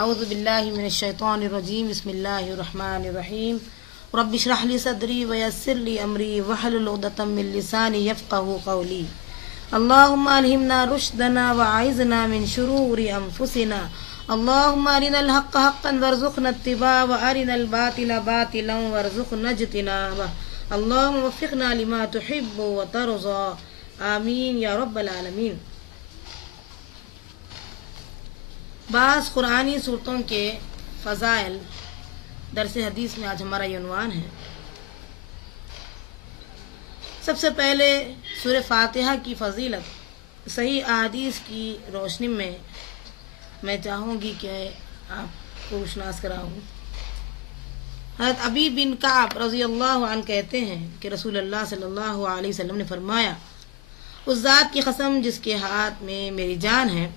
اعوذ باللہ من الشیطان الرجیم بسم اللہ الرحمن الرحیم رب اشرح لی صدری ویسر لی امری واحلل عقدۃ من لسانی یفقہوا قولی اللہم الہمنا رشدنا واعذنا من شرور انفسنا اللہم ارنا الحق حقا وارزقنا اتباعہ وارنا الباطل باطلا وارزقنا اجتنابہ اللہم وفقنا لما تحب وترضى آمین یا رب العالمین۔ بعض قرآنی صورتوں کے فضائل درس حدیث میں آج ہمارا یہ عنوان ہے۔ سب سے پہلے سورہ فاتحہ کی فضیلت صحیح احادیث کی روشنی میں چاہوں گی کہ آپ کو روشناس کراؤں۔ حضرت ابی بن کعب رضی اللہ عنہ کہتے ہیں کہ رسول اللہ صلی اللہ علیہ وسلم نے فرمایا، اس ذات کی قسم جس کے ہاتھ میں میری جان ہے،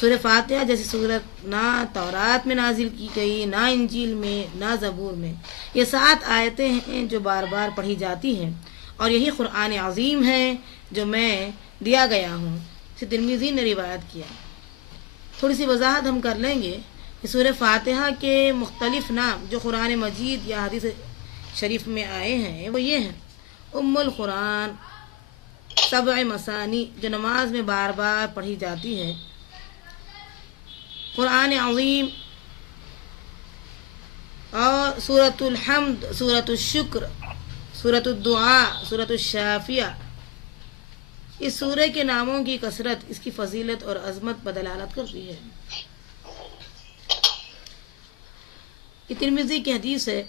سورہ فاتحہ جیسی سورت نہ تورات میں نازل کی گئی، نہ انجیل میں، نہ زبور میں۔ یہ 7 آیتیں ہیں جو بار بار پڑھی جاتی ہیں، اور یہی قرآن عظیم ہے جو میں دیا گیا ہوں۔ اسے ترمذی نے روایت کیا۔ تھوڑی سی وضاحت ہم کر لیں گے کہ سورہ فاتحہ کے مختلف نام جو قرآن مجید یا حدیث شریف میں آئے ہیں وہ یہ ہیں: ام القرآن، 7 مثانی جو نماز میں بار بار پڑھی جاتی ہے، قرآن عظیم، اور سورۃ الحمد، سورۃ الشکر، سورۃ الدعاء، سورۃ الشافیہ۔ اس سورہ کے ناموں کی کثرت اس کی فضیلت اور عظمت پر دلالت کرتی ہے۔ یہ ترمذی کی حدیث ہے،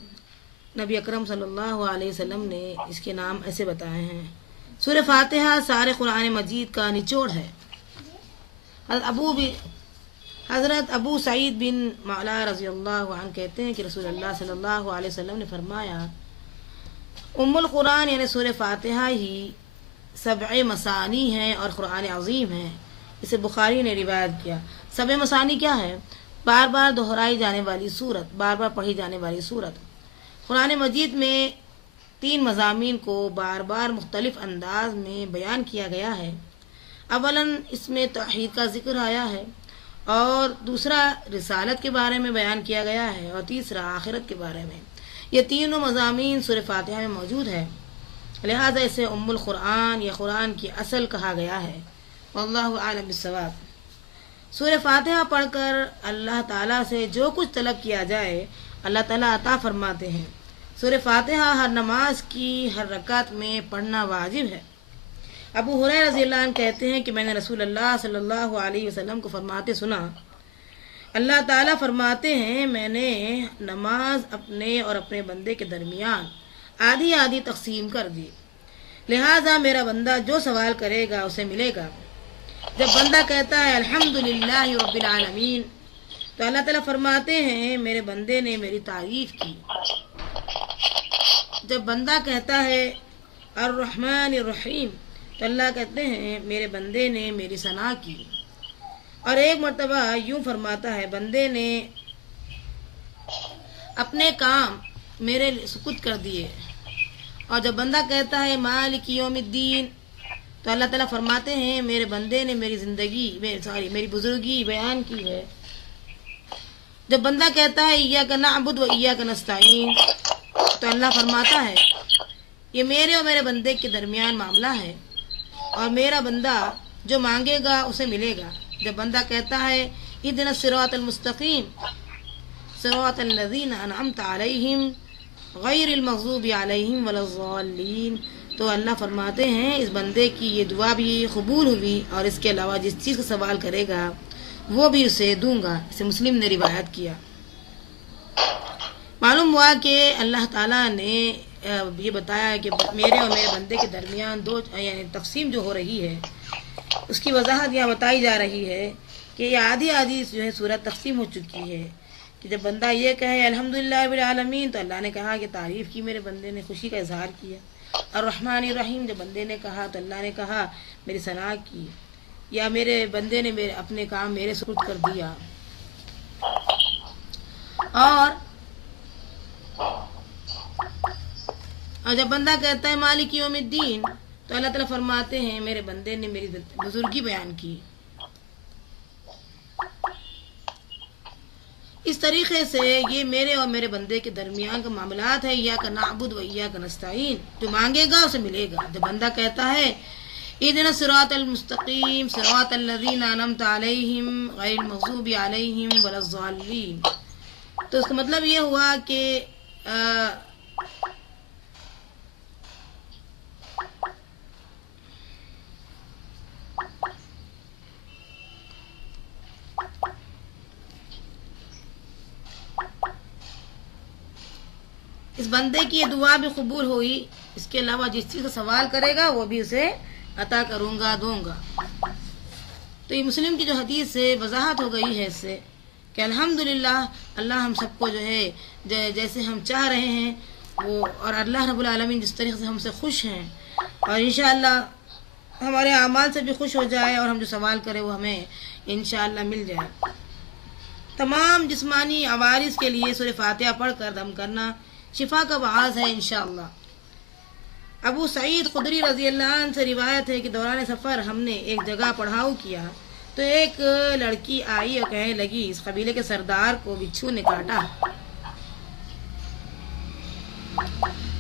نبی اکرم صلی اللہ علیہ وسلم نے اس کے نام ایسے بتائے ہیں۔ سورہ فاتحہ سارے قرآن مجید کا نچوڑ ہے۔ حضرت ابو سعید بن معلا رضی اللہ عنہ کہتے ہیں کہ رسول اللہ صلی اللہ علیہ وسلم نے فرمایا، ام القرآن یعنی سورہ فاتحہ ہی 7 مثانی ہیں اور قرآن عظیم ہے۔ اسے بخاری نے روایت کیا۔ 7 مثانی کیا ہے؟ بار بار دہرائی جانے والی صورت، بار بار پڑھی جانے والی صورت۔ قرآن مجید میں 3 مضامین کو بار بار مختلف انداز میں بیان کیا گیا ہے۔ اولاً اس میں توحید کا ذکر آیا ہے، اور دوسرا رسالت کے بارے میں بیان کیا گیا ہے، اور تیسرا آخرت کے بارے میں۔ یہ تینوں مضامین سورہ فاتحہ میں موجود ہے، لہذا اسے ام القرآن یا قرآن کی اصل کہا گیا ہے۔ واللہ اعلم بالصواب۔ سورہ فاتحہ پڑھ کر اللہ تعالیٰ سے جو کچھ طلب کیا جائے اللہ تعالیٰ عطا فرماتے ہیں۔ سورہ فاتحہ ہر نماز کی ہر رکعت میں پڑھنا واجب ہے۔ ابو ہریرہ رضی اللہ عنہ کہتے ہیں کہ میں نے رسول اللہ صلی اللہ علیہ وسلم کو فرماتے سنا، اللہ تعالیٰ فرماتے ہیں، میں نے نماز اپنے اور اپنے بندے کے درمیان آدھی آدھی تقسیم کر دی، لہٰذا میرا بندہ جو سوال کرے گا اسے ملے گا۔ جب بندہ کہتا ہے الحمدللہ رب العالمین تو اللہ تعالیٰ فرماتے ہیں میرے بندے نے میری تعریف کی۔ جب بندہ کہتا ہے الرحمن الرحیم تو اللہ کہتے ہیں میرے بندے نے میری ثنا کی۔ اور ایک مرتبہ یوں فرماتا ہے بندے نے اپنے کام میرے سپرد کر دیے۔ اور جب بندہ کہتا ہے مالک یوم الدین تو اللہ تعالیٰ فرماتے ہیں میرے بندے نے میری بزرگی بیان کی ہے۔ جب بندہ کہتا ہے ایاک نعبد و ایاک نستعین تو اللہ فرماتا ہے یہ میرے اور میرے بندے کے درمیان معاملہ ہے، اور میرا بندہ جو مانگے گا اسے ملے گا۔ جب بندہ کہتا ہے اہدنا الصراط المستقیم صراط الذین انعمت علیہم غیر المغضوب علیہم ولا الضالین تو اللہ فرماتے ہیں اس بندے کی یہ دعا بھی قبول ہوئی، اور اس کے علاوہ جس چیز کا سوال کرے گا وہ بھی اسے دوں گا۔ اسے مسلم نے روایت کیا۔ معلوم ہوا کہ اللہ تعالیٰ نے یہ بتایا کہ میرے اور میرے بندے کے درمیان یعنی تقسیم جو ہو رہی ہے اس کی وضاحت یہاں بتائی جا رہی ہے کہ یہ آدھی آدھی جو ہے صورت تقسیم ہو چکی ہے، کہ جب بندہ یہ کہے الحمدللہ رب العالمین تو اللہ نے کہا کہ تعریف کی، میرے بندے نے خوشی کا اظہار کیا۔ الرحمن الرحیم جب بندے نے کہا تو اللہ نے کہا میری ثنا کی، یا میرے بندے نے اپنے کام میرے سپرد کر دیا۔ اور جب بندہ کہتا ہے مالک یوم الدین تو اللہ تعالیٰ فرماتے ہیں میرے بندے نے میری بزرگی بیان کی۔ اس طریقے سے یہ میرے اور میرے بندے کے درمیان کا معاملات ہے. ایاک نعبد و ایاک نستعین، جو مانگے گا اسے ملے گا. جب بندہ کہتا ہے اہدنا الصراط المستقیم صراط الذین انعمت علیہم غیر المغضوب علیہم ولا الضالین، تو اس کا مطلب یہ ہوا کہ اس بندے کی یہ دعا بھی قبول ہوئی. اس کے علاوہ جس چیز کا سوال کرے گا وہ بھی اسے عطا کروں گا، دوں گا. تو یہ مسلم کی جو حدیث سے وضاحت ہو گئی ہے اس سے کہ الحمدللہ اللہ ہم سب کو جو ہے جیسے ہم چاہ رہے ہیں وہ، اور اللہ رب العالمین جس طریقے سے ہم سے خوش ہیں، اور انشاءاللہ ہمارے اعمال سے بھی خوش ہو جائے اور ہم جو سوال کریں وہ ہمیں انشاءاللہ مل جائے. تمام جسمانی عوارض کے لیے سورہ فاتحہ پڑھ کر دم کرنا شفا کا باعث ہے انشاءاللہ. ابو سعید خدری رضی اللہ عنہ سے روایت ہے کہ دوران سفر ہم نے ایک جگہ پڑھاؤ کیا تو ایک لڑکی آئی اور کہنے لگی اس قبیلے کے سردار کو بچھو نے کاٹا.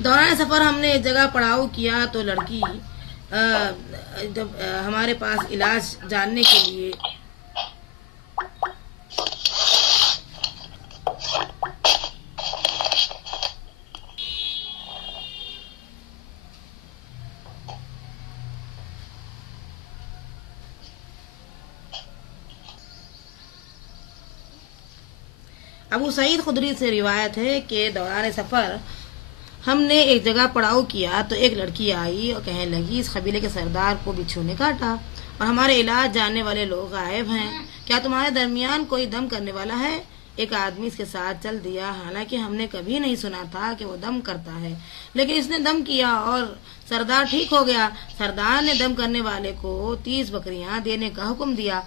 دوران سفر ہم نے ایک جگہ پڑھاؤ کیا تو لڑکی جب ہمارے پاس علاج جاننے کے لیے ابو سعید خدری سے روایت ہے کہ دوران سفر ہم نے ایک جگہ پڑاؤ کیا تو ایک لڑکی آئی اور کہنے لگی اس قبیلے کے سردار کو بچھو نے کاٹا اور ہمارے علاج جاننے والے لوگ غائب ہیں، کیا تمہارے درمیان کوئی دم کرنے والا ہے؟ ایک آدمی اس کے ساتھ چل دیا، حالانکہ ہم نے کبھی نہیں سنا تھا کہ وہ دم کرتا ہے، لیکن اس نے دم کیا اور سردار ٹھیک ہو گیا. سردار نے دم کرنے والے کو 30 بکریاں دینے کا حکم دیا،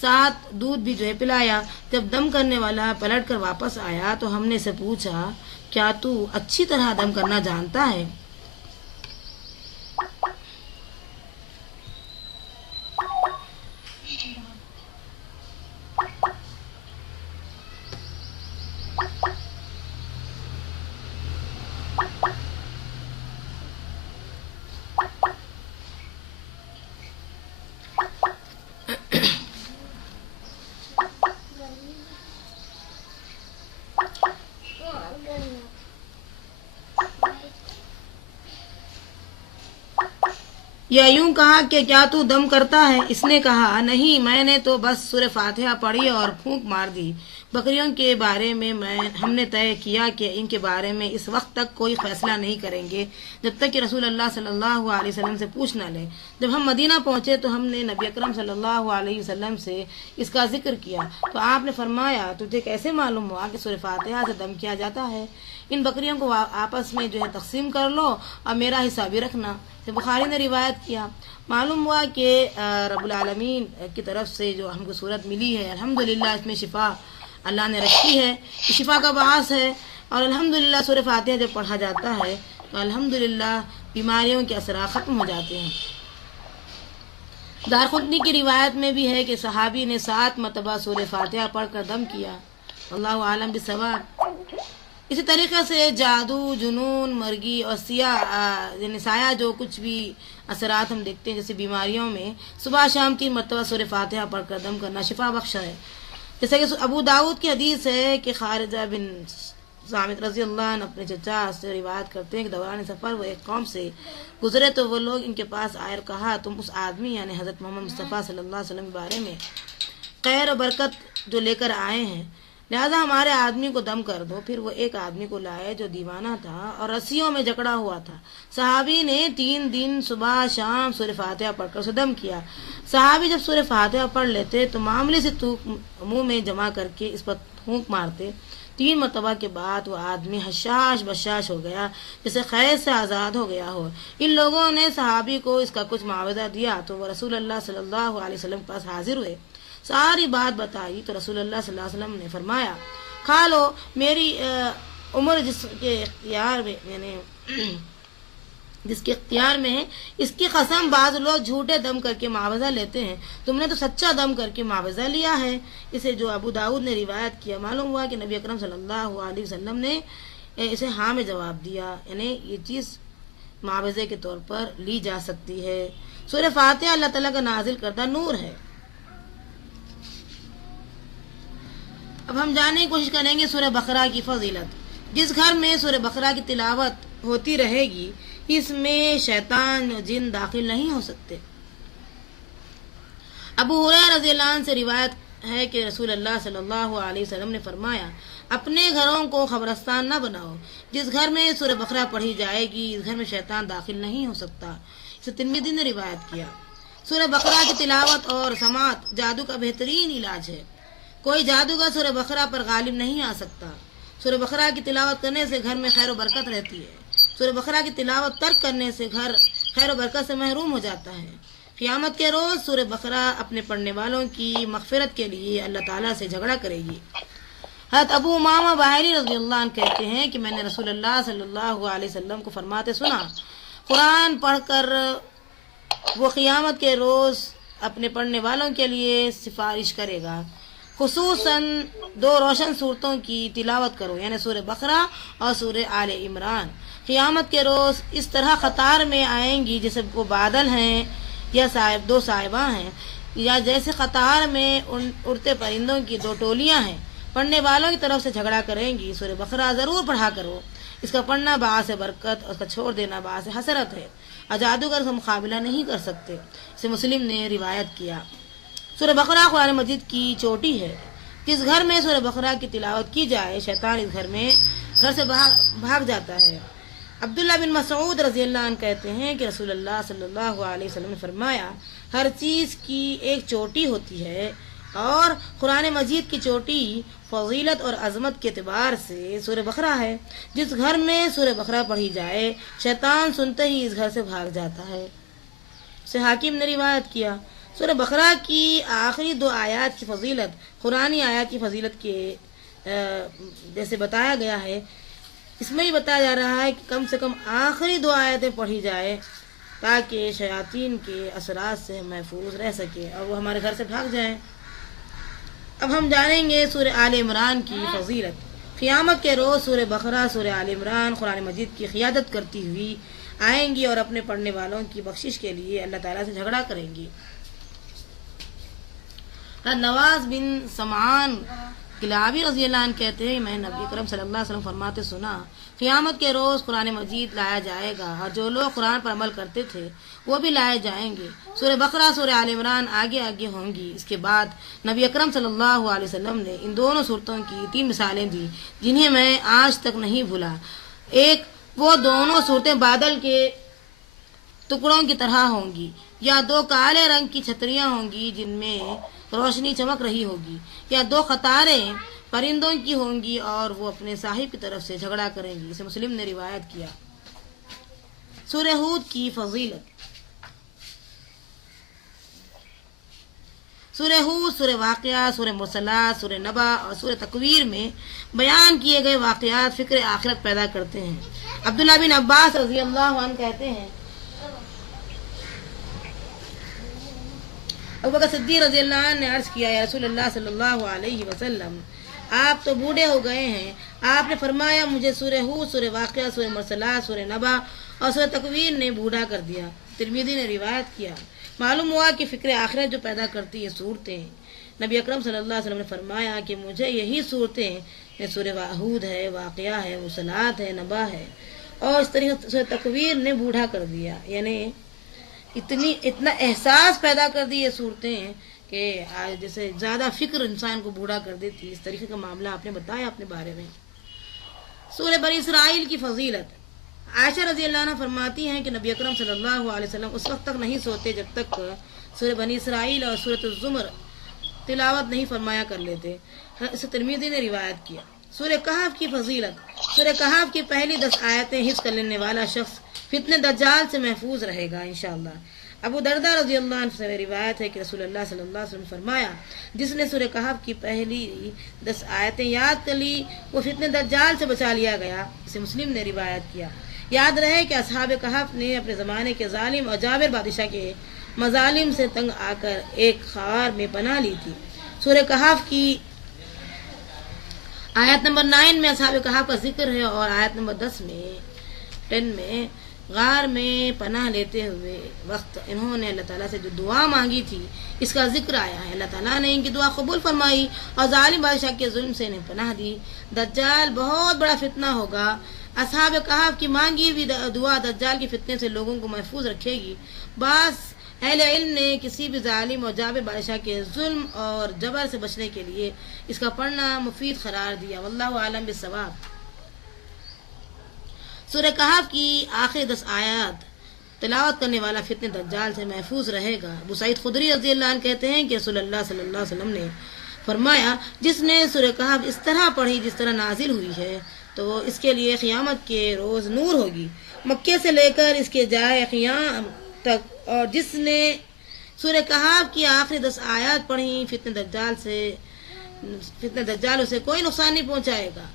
ساتھ دودھ بھی جو ہے پلایا. جب دم کرنے والا پلٹ کر واپس آیا تو ہم نے اسے پوچھا کیا تو اچھی طرح دم کرنا جانتا ہے؟ یا یوں کہا کہ کیا تو دم کرتا ہے؟ اس نے کہا نہیں، میں نے تو بس سورہ فاتحہ پڑھی اور پھونک مار دی. بکریوں کے بارے میں ہم نے طے کیا کہ ان کے بارے میں اس وقت تک کوئی فیصلہ نہیں کریں گے جب تک کہ رسول اللہ صلی اللہ علیہ وسلم سے پوچھ نہ لیں. جب ہم مدینہ پہنچے تو ہم نے نبی اکرم صلی اللہ علیہ وسلم سے اس کا ذکر کیا تو آپ نے فرمایا تجھے کیسے معلوم ہوا کہ سورہ فاتحہ سے دم کیا جاتا ہے؟ ان بکریوں کو آپس میں جو ہے تقسیم کر لو اور میرا حصہ بھی رکھنا. بخاری نے روایت کیا. معلوم ہوا کہ رب العالمین کی طرف سے جو ہم کو صورت ملی ہے الحمدللہ اس میں شفا اللہ نے رکھی ہے، شفا کا باعث ہے، اور الحمدللہ سورہ فاتحہ جب پڑھا جاتا ہے تو الحمدللہ بیماریوں کے اثرات ختم ہو جاتے ہیں. دارقطنی کی روایت میں بھی ہے کہ صحابی نے 7 مرتبہ سورہ فاتحہ پڑھ کر دم کیا. اللہ عالم بالصواب. اسی طریقے سے جادو، جنون، مرگی اور یعنی سایہ جو کچھ بھی اثرات ہم دیکھتے ہیں جیسے بیماریوں میں صبح شام 3 مرتبہ سورہ فاتحہ پڑھ کر دم کرنا شفا بخش ہے. جیسے کہ ابو داؤد کی حدیث ہے کہ خارجہ بن صامت رضی اللہ عنہ اپنے چچا سے روایت کرتے ہیں کہ دوران سفر وہ ایک قوم سے گزرے تو وہ لوگ ان کے پاس آئے اور کہا تم اس آدمی یعنی حضرت محمد مصطفیٰ صلی اللہ علیہ وسلم کے بارے میں خیر و برکت جو لے کر آئے ہیں، لہذا ہمارے آدمی کو دم کر دو. پھر وہ ایک آدمی کو لائے جو دیوانہ تھا اور رسیوں میں جکڑا ہوا تھا. صحابی نے 3 دن صبح شام سورہ فاتحہ پڑھ کر اسے دم کیا. صحابی جب سورہ فاتحہ پڑھ لیتے تو معاملے سے تھوک منہ میں جمع کر کے اس پر پھونک مارتے. 3 مرتبہ کے بعد وہ آدمی حشاش بشاش ہو گیا جیسے قید سے آزاد ہو گیا ہو. ان لوگوں نے صحابی کو اس کا کچھ معاوضہ دیا تو وہ رسول اللہ صلی اللہ علیہ وسلم کے پاس حاضر ہوئے. ساری بات بتائی تو رسول اللہ صلی اللہ علیہ وسلم نے فرمایا کھا لو، میری عمر جس کے اختیار میں یعنی جس کے اختیار میں ہے، اس کی قسم بعض لوگ جھوٹے دم کر کے معاوضہ لیتے ہیں، تم نے تو سچا دم کر کے معاوضہ لیا ہے۔ اسے جو ابو داؤد نے روایت کیا، معلوم ہوا کہ نبی اکرم صلی اللہ علیہ وسلم نے اسے ہاں میں جواب دیا، یعنی یہ چیز معاوضے کے طور پر لی جا سکتی ہے۔ سورہ فاتحہ اللہ تعالیٰ کا نازل کردہ نور ہے۔ اب ہم جاننے کی کوشش کریں گے سورہ بقرہ کی فضیلت۔ جس گھر میں سورہ بقرہ کی تلاوت ہوتی رہے گی، اس میں شیطان جن داخل نہیں ہو سکتے۔ ابو ہریرہ رضی اللہ عنہ سے روایت ہے کہ رسول اللہ صلی اللہ علیہ وسلم نے فرمایا، اپنے گھروں کو قبرستان نہ بناؤ، جس گھر میں سورہ بقرہ پڑھی جائے گی اس گھر میں شیطان داخل نہیں ہو سکتا۔ اسے ترمذی نے روایت کیا۔ سورہ بقرہ کی تلاوت اور سماعت جادو کا بہترین علاج ہے۔ کوئی جادوگر سورہ بقرہ پر غالب نہیں آ سکتا۔ سورہ بقرہ کی تلاوت کرنے سے گھر میں خیر و برکت رہتی ہے۔ سورہ بقرہ کی تلاوت ترک کرنے سے گھر خیر و برکت سے محروم ہو جاتا ہے۔ قیامت کے روز سورہ بقرہ اپنے پڑھنے والوں کی مغفرت کے لیے اللہ تعالیٰ سے جھگڑا کرے گی۔ حضرت ابو امامہ باہلی رضی اللہ عنہ کہتے ہیں کہ میں نے رسول اللہ صلی اللہ علیہ وسلم کو فرماتے سنا، قرآن پڑھ کر وہ قیامت کے روز اپنے پڑھنے والوں کے لیے سفارش کرے گا، خصوصاً 2 روشن صورتوں کی تلاوت کرو، یعنی سورہ بقرہ اور سورہ آل عمران۔ قیامت کے روز اس طرح قطار میں آئیں گی جیسے وہ بادل ہیں یا 2 صاحبہ ہیں، یا جیسے قطار میں اڑتے پرندوں کی 2 ٹولیاں ہیں۔ پڑھنے والوں کی طرف سے جھگڑا کریں گی، سورہ بقرہ ضرور پڑھا کرو، اس کا پڑھنا باعث برکت اور اس کا چھوڑ دینا باعث حسرت ہے، اور جادوگر کا مقابلہ نہیں کر سکتے۔ اسے مسلم نے روایت کیا۔ سورہ بقرہ قرآن مجید کی چوٹی ہے۔ جس گھر میں سورہ بقرہ کی تلاوت کی جائے، شیطان اس گھر سے بھاگ جاتا ہے۔ عبداللہ بن مسعود رضی اللہ عنہ کہتے ہیں کہ رسول اللہ صلی اللہ علیہ وسلم نے فرمایا، ہر چیز کی ایک چوٹی ہوتی ہے، اور قرآن مجید کی چوٹی فضیلت اور عظمت کے اعتبار سے سورہ بقرہ ہے۔ جس گھر میں سورہ بقرہ پڑھی جائے، شیطان سنتے ہی اس گھر سے بھاگ جاتا ہے۔ اسے حاکم نے روایت کیا۔ سورہ بقرہ کی آخری 2 آیات کی فضیلت قرآنی آیات کی فضیلت کے جیسے بتایا گیا ہے، اس میں بھی بتایا جا رہا ہے کہ کم سے کم آخری 2 آیتیں پڑھی جائے تاکہ شیاطین کے اثرات سے محفوظ رہ سکے اور وہ ہمارے گھر سے بھاگ جائیں۔ اب ہم جانیں گے سورہ آل عمران کی فضیلت۔ قیامت کے روز سورہ بقرہ، سورہ آل عمران قرآن مجید کی قیادت کرتی ہوئی آئیں گی اور اپنے پڑھنے والوں کی بخشش کے لیے اللہ تعالیٰ سے جھگڑا کریں گی۔ نواز بن سمعان کلابی رضی اللہ عنہ کہتے ہیں، میں نبی کرم صلی اللہ علیہ وسلم فرماتے سنا، قیامت کے روز قرآن مجید لایا جائے گا اور جو لوگ قرآن پر عمل کرتے تھے وہ بھی لائے جائیں گے۔ سورہ بقرہ، سورہ آل عمران آگے آگے ہوں گی۔ اس کے بعد نبی اکرم صلی اللہ علیہ وسلم نے ان دونوں صورتوں کی 3 مثالیں دی جنہیں میں آج تک نہیں بھولا۔ ایک، وہ دونوں صورتیں بادل کے ٹکڑوں کی طرح ہوں گی، یا 2 کالے رنگ کی چھتریاں ہوں گی جن میں روشنی چمک رہی ہوگی، یا 2 قطاریں پرندوں کی ہوں گی اور وہ اپنے صاحب کی طرف سے جھگڑا کریں گی۔ اسے مسلم نے روایت کیا۔ سورہ ہود کی فضیلت۔ سورہ ہود، سورہ واقعہ، سورہ مرسلات، سورہ نبا اور سورہ تکویر میں بیان کیے گئے واقعات فکر آخرت پیدا کرتے ہیں۔ عبداللہ بن عباس رضی اللہ عنہ کہتے ہیں، ابوبکر صدیق رضی اللہ عنہ نے عرض کیا، یا رسول اللہ صلی اللہ علیہ وسلم، آپ تو بوڑھے ہو گئے ہیں، آپ نے فرمایا مجھے سورہ ہود، سورہ واقعہ، سورہ مرسلات، سورہ نبا اور سورہ تکویر نے بوڑھا کر دیا۔ ترمذی نے روایت کیا۔ معلوم ہوا کہ فکر آخرت جو پیدا کرتی ہے صورتیں، نبی اکرم صلی اللہ علیہ وسلم نے فرمایا کہ مجھے یہی صورتیں، سورہ ہود ہے، واقعہ ہے، مرسلات ہے، نبا ہے، اور اس طریقے سورہ تکویر نے بوڑھا کر دیا، یعنی اتنا احساس پیدا کر دی یہ صورتیں کہ جیسے زیادہ فکر انسان کو بوڑھا کر دیتی۔ اس طریقے کا معاملہ آپ نے بتایا اپنے بارے میں۔ سورہ بنی اسرائیل کی فضیلت۔ عائشہ رضی اللہ عنہ فرماتی ہیں کہ نبی اکرم صلی اللہ علیہ وسلم اس وقت تک نہیں سوتے جب تک سورہ بنی اسرائیل اور سورۃ الزمر تلاوت نہیں فرمایا کر لیتے۔ اسے ترمذی نے روایت کیا۔ سورہ کہف کی فضیلت۔ سورہ کہف کی پہلی 10 آیتیں حفظ کر لینے والا شخص فتنہ دجال سے محفوظ رہے گا انشاءاللہ۔ ابو درداء رضی اللہ عنہ سے روایت ہے کہ رسول اللہ صلی اللہ علیہ وسلم نے فرمایا، جس نے سورہ کہف کی پہلی 10 آیتیں یاد کر لی وہ فتنہ دجال سے بچا لیا گیا۔ اسے مسلم نے روایت کیا۔ یاد رہے کہ اصحاب کہف نے اپنے زمانے کے ظالم اور جابر بادشاہ کے مظالم سے تنگ آ کر ایک غار میں پناہ لی تھی۔ سورہ کہف کی آیت نمبر 9 میں اصحاب کہف کا ذکر ہے، اور آیت نمبر 10 میں غار میں پناہ لیتے ہوئے وقت انہوں نے اللہ تعالیٰ سے جو دعا مانگی تھی اس کا ذکر آیا ہے۔ اللہ تعالیٰ نے ان کی دعا قبول فرمائی اور ظالم بادشاہ کے ظلم سے انہیں پناہ دی۔ دجال بہت بڑا فتنہ ہوگا۔ اصحاب کہف کی مانگی ہوئی دعا دجال کے فتنے سے لوگوں کو محفوظ رکھے گی۔ بعض اہل علم نے کسی بھی ظالم اور جابر بادشاہ کے ظلم اور جبر سے بچنے کے لیے اس کا پڑھنا مفید قرار دیا۔ واللہ عالم بالصواب۔ سورہ کہف کی آخری 10 آیات تلاوت کرنے والا فتنے دجال سے محفوظ رہے گا۔ ابو سعید خدری رضی اللہ عنہ کہتے ہیں کہ رسول اللہ صلی اللہ علیہ وسلم نے فرمایا، جس نے سورہ کہف اس طرح پڑھی جس طرح نازل ہوئی ہے تو اس کے لیے قیامت کے روز نور ہوگی، مکے سے لے کر اس کے جائے قیام تک۔ اور جس نے سورہ کہف کی آخری 10 آیات پڑھی فتنہ دجال اسے کوئی نقصان نہیں پہنچائے گا۔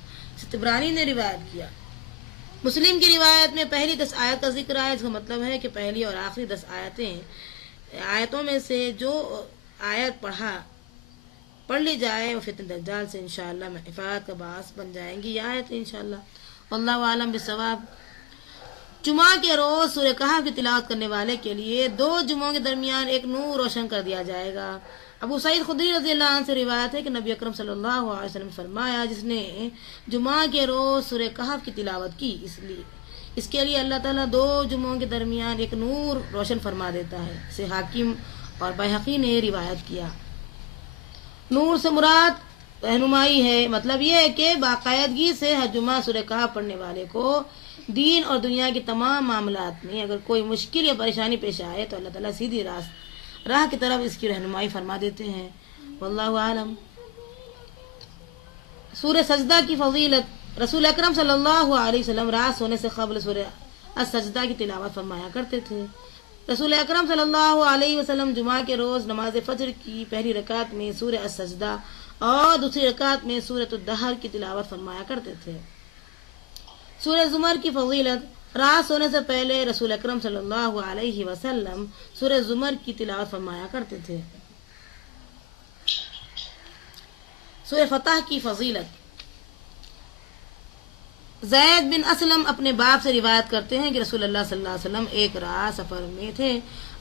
طبرانی نے روایت کیا۔ مسلم کی روایت میں پہلی 10 آیت کا ذکر ہے، اس کا مطلب ہے کہ پہلی اور آخری 10 آیتوں میں سے جو آیت پڑھ لی جائے وہ فتنہ دجال سے انشاءاللہ حفاظت کا باعث بن جائیں گی۔ یہ آیت انشاءاللہ واللہ عالم بالصواب۔ جمعہ کے روز سورہ کہف کی تلاوت کرنے والے کے لیے 2 جمعوں کے درمیان ایک نور روشن کر دیا جائے گا۔ ابو سعید خدری رضی اللہ عنہ سے روایت ہے کہ نبی اکرم صلی اللہ علیہ وسلم نے فرمایا، جس نے جمعہ کے روز سورہ کہف کی تلاوت کی اس کے لیے اللہ تعالیٰ 2 جمعوں کے درمیان ایک نور روشن فرما دیتا ہے۔ اسے حاکم اور بحقی نے روایت کیا۔ نور سے مراد رہنمائی ہے، مطلب یہ ہے کہ باقاعدگی سے ہر جمعہ سورہ کہف پڑھنے والے کو دین اور دنیا کے تمام معاملات میں اگر کوئی مشکل یا پریشانی پیش آئے تو اللہ تعالیٰ سیدھی راہ کی طرف اس کی رہنمائی فرما دیتے ہیں۔ واللہ عالم۔ سورہ سجدہ کی فضیلت۔ رسول اکرم صلی اللہ علیہ وسلم رات سونے سے قبل سورہ السجدہ کی تلاوت فرمایا کرتے تھے۔ رسول اکرم صلی اللہ علیہ وسلم جمعہ کے روز نماز فجر کی پہلی رکعت میں سورہ السجدہ اور دوسری رکعت میں سورۃ الدہر کی تلاوت فرمایا کرتے تھے۔ سورہ زمر کی فضیلت۔ رات سونے سے پہلے رسول اکرم صلی اللہ علیہ وسلم سورہ زمر کی تلاوت فرمایا کرتے تھے۔ سورہ فتح کی فضیلت۔ زید بن اسلم اپنے باپ سے روایت کرتے ہیں کہ رسول اللہ صلی اللہ علیہ وسلم ایک رات سفر میں تھے،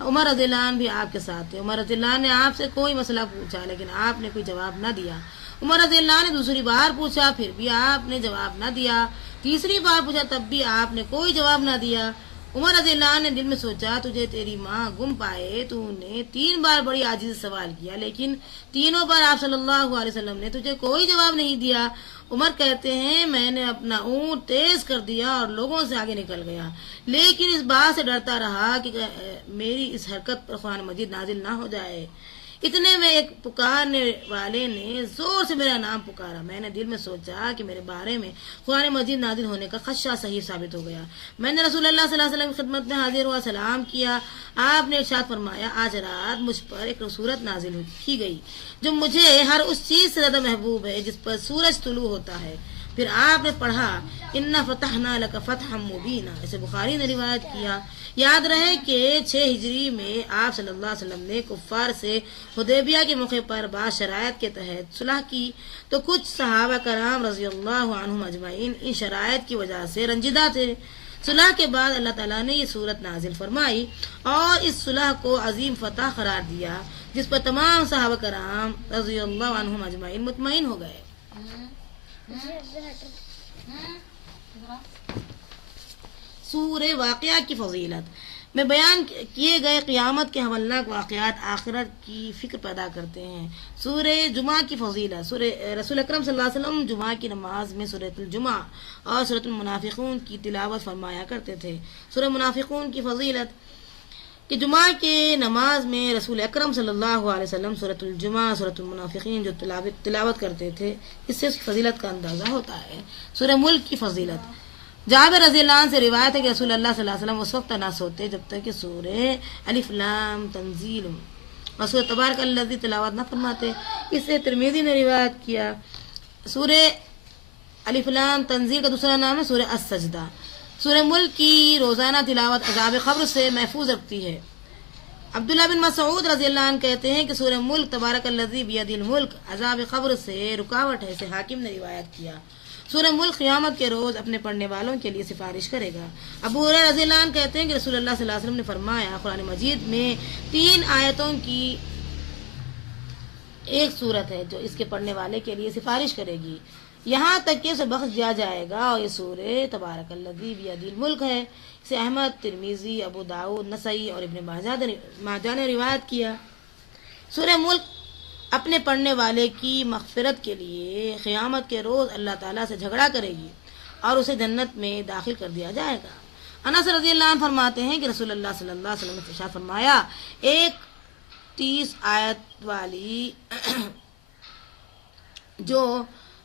عمر رضی اللہ عنہ بھی آپ کے ساتھ تھے۔ عمر رضی اللہ عنہ نے آپ سے کوئی مسئلہ پوچھا لیکن آپ نے کوئی جواب نہ دیا۔ عمر رضی اللہ عنہ نے دوسری بار پوچھا، پھر بھی آپ نے جواب نہ دیا۔ تیسری بار پوچھا، تب بھی آپ نے کوئی جواب نہ دیا۔ عمر رضی اللہ عنہ نے دل میں سوچا، تجھے تیری ماں گم پائے۔ تو نے 3 بار بڑی عاجزی سے سوال کیا لیکن تینوں بار آپ صلی اللہ علیہ وسلم نے تجھے کوئی جواب نہیں دیا۔ عمر کہتے ہیں، میں نے اپنا اونٹ تیز کر دیا اور لوگوں سے آگے نکل گیا، لیکن اس بات سے ڈرتا رہا کہ میری اس حرکت پر قرآن مجید نازل نہ ہو جائے۔ اتنے میں ایک پکارنے والے نے زور سے میرا نام پکارا۔ میں نے دل میں سوچا کہ میرے بارے میں قرآن مجید نازل ہونے کا خدشہ صحیح ثابت ہو گیا۔ میں نے رسول اللہ صلی اللہ علیہ وسلم کی خدمت میں حاضر ہوا، سلام کیا۔ آپ نے ارشاد فرمایا، آج رات مجھ پر ایک سورت نازل کی گئی جو مجھے ہر اس چیز سے زیادہ محبوب ہے جس پر سورج طلوع ہوتا ہے۔ پھر آپ نے پڑھا، انا فتحنا لک فتحا مبینا۔ اسے بخاری نے روایت کیا۔ یاد رہے کہ 6 ہجری میں آپ صلی اللہ علیہ وسلم نے کفار سے حدیبیہ کے موقع پر بعض شرائط کے تحت صلح کی تو کچھ صحابہ کرام رضی اللہ عنہم اجمعین ان شرائط کی وجہ سے رنجیدہ تھے۔ صلح کے بعد اللہ تعالیٰ نے یہ صورت نازل فرمائی اور اس صلح کو عظیم فتح قرار دیا جس پر تمام صحابہ کرام رضی اللہ عنہم اجمعین مطمئن ہو گئے۔ سورہ واقعہ کی فضیلت میں بیان کیے گئے قیامت کے ہولناک واقعات آخرت کی فکر پیدا کرتے ہیں۔ سورہ جمعہ کی فضیلت۔ رسول اکرم صلی اللہ علیہ وسلم جمعہ کی نماز میں سورۃ الجمعہ اور سورۃ المنافقون کی تلاوت فرمایا کرتے تھے۔ سورہ منافقون کی فضیلت کہ جمعہ کے نماز میں رسول اکرم صلی اللہ علیہ وسلم سورۃ الجمعہ سورۃ المنافقین جو تلاوت کرتے تھے، اس سے اس کی فضیلت کا اندازہ ہوتا ہے۔ سورہ ملک کی فضیلت۔ جابر رضی اللہ عنہ سے روایت ہے کہ رسول اللہ صلی اللہ علیہ وسلم اس وقت نہ سوتے جب تک کہ سورہ الف لام تنزیل اور سورہ تبارک الذی تلاوت نہ فرماتے۔ اس سے ترمذی نے روایت کیا۔ سورہ الف لام تنزیل کا دوسرا نام ہے سورہ السجدہ۔ سورہ ملک کی روزانہ تلاوت عذاب قبر سے محفوظ رکھتی ہے۔ عبداللہ بن مسعود رضی اللہ عنہ کہتے ہیں کہ سورہ ملک تبارک الذی بیدہ الملک عذاب قبر سے رکاوٹ ہے، اسے حاکم نے روایت کیا۔ سورہ ملک قیامت کے روز اپنے پڑھنے والوں کے لیے سفارش کرے گا۔ ابو ہریرہ رضی اللہ عنہ کہتے ہیں کہ رسول اللہ صلی اللہ علیہ وسلم نے فرمایا، قرآن مجید میں 3 آیتوں کی ایک صورت ہے جو اس کے پڑھنے والے کے لیے سفارش کرے گی یہاں تک کہ اسے بخش دیا جائے گا، اور یہ سورہ تبارک الذی بیدہ الملک ہے۔ اسے احمد، ترمذی، ابو داؤد، نسائی اور ابن ماجہ نے روایت کیا۔ سورہ ملک اپنے پڑھنے والے کی مغفرت کے لیے قیامت کے روز اللہ تعالیٰ سے جھگڑا کرے گی اور اسے جنت میں داخل کر دیا جائے گا۔ انس رضی اللہ عنہ فرماتے ہیں کہ رسول اللہ صلی اللہ علیہ وسلم نے ارشاد فرمایا، ایک 30 آیت والی جو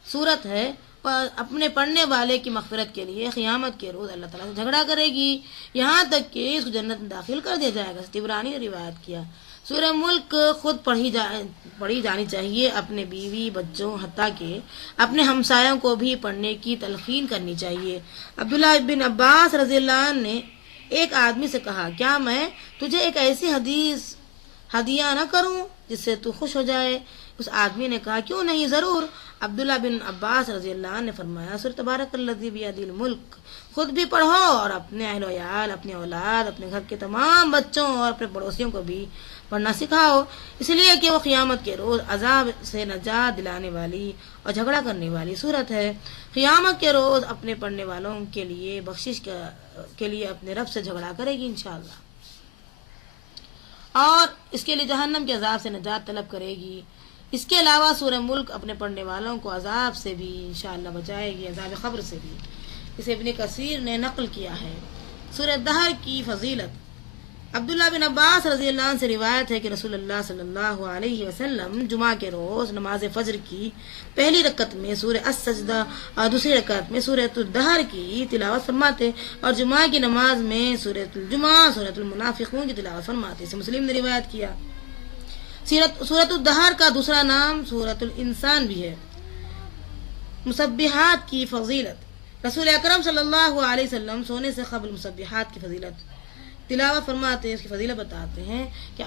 صورت ہے اپنے پڑھنے والے کی مغفرت کے لیے قیامت کے روز اللہ تعالیٰ سے جھگڑا کرے گی یہاں تک کہ اس کو جنت میں داخل کر دیا جائے گا۔ طبرانی نے روایت کیا۔ سورہ ملک خود پڑھی جانی چاہیے، اپنے بیوی بچوں حتیٰ کہ اپنے ہمسایوں کو بھی پڑھنے کی تلقین کرنی چاہیے۔ عبداللہ بن عباس رضی اللہ عنہ نے ایک آدمی سے کہا، کیا میں تجھے ایک ایسی حدیث ہدیہ نہ کروں جس سے تو خوش ہو جائے؟ اس آدمی نے کہا، کیوں نہیں، ضرور۔ عبداللہ بن عباس رضی اللہ عنہ نے فرمایا، سورۃ تبارک الذی بیدہ الملک خود بھی پڑھو اور اپنے اہل و عیال، اپنی اولاد، اپنے گھر کے تمام بچوں اور اپنے پڑوسیوں کو بھی پڑھنا سکھاؤ، اس لیے کہ وہ قیامت کے روز عذاب سے نجات دلانے والی اور جھگڑا کرنے والی صورت ہے۔ قیامت کے روز اپنے پڑھنے والوں کے لیے بخشش کے لیے اپنے رب سے جھگڑا کرے گی انشاءاللہ، اور اس کے لیے جہنم کے عذاب سے نجات طلب کرے گی۔ اس کے علاوہ سورہ ملک اپنے پڑھنے والوں کو عذاب سے بھی انشاءاللہ بچائے گی، عذاب قبر سے بھی۔ اسے ابن کثیر نے نقل کیا ہے۔ سورہ دہر کی فضیلت۔ عبداللہ بن عباس رضی اللہ عنہ سے روایت ہے کہ رسول اللہ صلی اللہ علیہ وسلم جمعہ کے روز نماز فجر کی پہلی رکعت میں سورہ السجدہ اور دوسری رکعت میں سورۃ الدہر کی تلاوت فرماتے، اور جمعہ کی نماز میں سورۃ الجمعہ، سورۃ المنافقون کی تلاوت فرماتے۔ اسے مسلم نے روایت کیا۔ سورۃ الدہر کا دوسرا نام سورۃ الانسان بھی ہے۔ مسبحات کی فضیلت۔ رسول اکرم صلی اللہ علیہ وسلم سونے سے قبل مسبحات کی فضیلت تلاوت فرماتے ہیں، اس کی فضیلت بتاتے ہیں کہ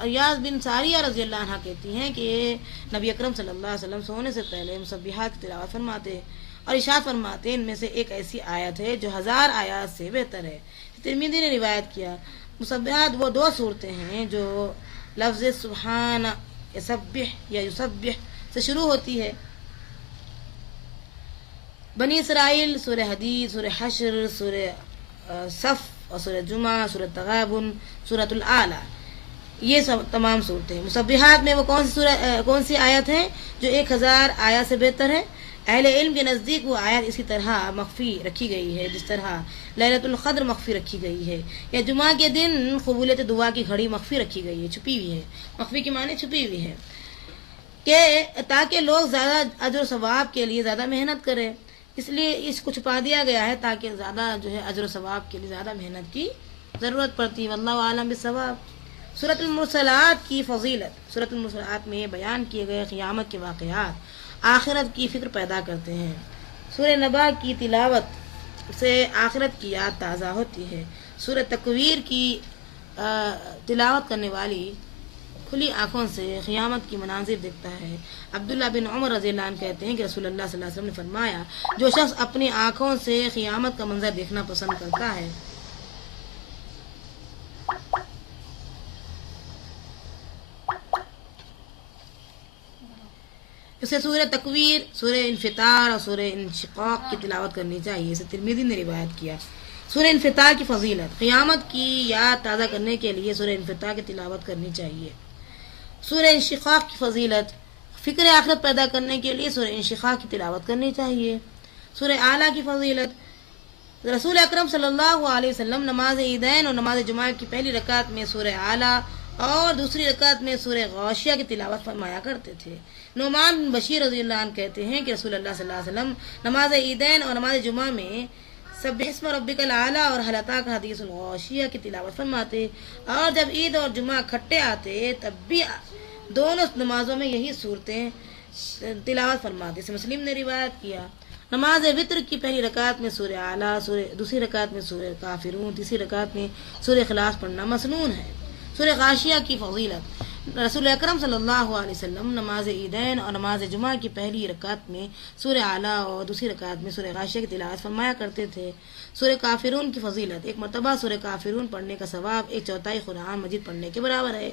ایاز بن ساریہ رضی اللہ عنہ کہتی ہیں کہ نبی اکرم صلی اللہ علیہ وسلم سونے سے پہلے مسبحات کی تلاوت فرماتے اور ارشاد فرماتے ان میں سے ایک ایسی آیت ہے جو 1000 آیات سے بہتر ہے۔ ترمذی نے روایت کیا۔ مسبحات وہ 2 صورتیں ہیں جو لفظ سبحان یسبح یا یسبح سے شروع ہوتی ہے۔ بنی اسرائیل، سورہ حدید، سورہ حشر، سورہ صف اور سورہ جمعہ، سورہ تغابن، سورۃ الاعلی، یہ سب تمام صورتیں مسبحات میں وہ کون سی آیت ہے جو 1000 آیات سے بہتر ہے؟ اہل علم کے نزدیک وہ آیت اسی طرح مخفی رکھی گئی ہے جس طرح لیلۃ القدر مخفی رکھی گئی ہے، یا جمعہ کے دن قبولیت دعا کی گھڑی مخفی رکھی گئی ہے، چھپی ہوئی ہے۔ مخفی کے معنی چھپی ہوئی ہے، کہ تاکہ لوگ زیادہ اجر و ثواب کے لیے زیادہ محنت کریں، اس لیے اس کو چھپا دیا گیا ہے تاکہ زیادہ جو ہے اجر و ثواب کے لیے زیادہ محنت کی ضرورت پڑتی ہے۔ واللہ عالم بالصواب۔ سورۃ المرسلات کی فضیلت۔ سورۃ المرسلات میں بیان کیے گئے قیامت کے واقعات آخرت کی فکر پیدا کرتے ہیں۔ سورہ نبا کی تلاوت سے آخرت کی یاد تازہ ہوتی ہے۔ سورہ تکویر کی تلاوت کرنے والی کھلی آنکھوں سے قیامت کی مناظر دیکھتا ہے۔ عبداللہ بن عمر رضی اللہ عنہ کہتے ہیں کہ رسول اللہ صلی اللہ علیہ وسلم نے فرمایا، جو شخص اپنی آنکھوں سے قیامت کا منظر دیکھنا پسند کرتا ہے اسے سورہ تکویر، سورہ انفطار اور سورہ انشقاق کی تلاوت کرنی چاہیے۔ اسے ترمذی نے روایت کیا۔ سورہ انفطار کی فضیلت۔ قیامت کی یاد تازہ کرنے کے لیے سورہ انفطار کی تلاوت کرنی چاہیے۔ سورہ انشقاق کی فضیلت۔ فکر آخرت پیدا کرنے کے لیے سورہ انشقاق کی تلاوت کرنی چاہیے۔ سورہ اعلیٰ کی فضیلت۔ رسول اکرم صلی اللہ علیہ وسلم نماز عیدین اور نماز جمعہ کی پہلی رکعت میں سورہ اعلیٰ اور دوسری رکعت میں سورہ غاشیہ کی تلاوت فرمایا کرتے تھے۔ نعمان بن بشیر رضی اللہ عنہ کہتے ہیں کہ رسول اللہ صلی اللہ علیہ وسلم نماز عیدین اور نماز جمعہ میں سبح اسم ربک الاعلی اور هل اتاک حدیث الغاشیہ کی تلاوت فرماتے، اور جب عید اور جمعہ کھٹے آتے تب بھی دونوں نمازوں میں یہی صورتیں تلاوت فرماتے. اسے مسلم نے روایت کیا. نماز وطر کی پہلی رکعت میں سورہ اعلیٰ، دوسری رکعت میں سورہ کافرون، تیسری رکعت میں سورہ اخلاص پڑھنا مسنون ہے. سورہ غاشیہ کی فضیلت. رسول اکرم صلی اللہ علیہ وسلم نماز عیدین اور نماز جمعہ کی پہلی رکعت میں سورہ اعلیٰ اور دوسری رکعت میں سورہ غاشیہ کی تلاوت فرمایا کرتے تھے. سورہ کافرون کی فضیلت. ایک مرتبہ سورہ کافرون پڑھنے کا ثواب ایک چوتھائی قرآن مجید پڑھنے کے برابر ہے.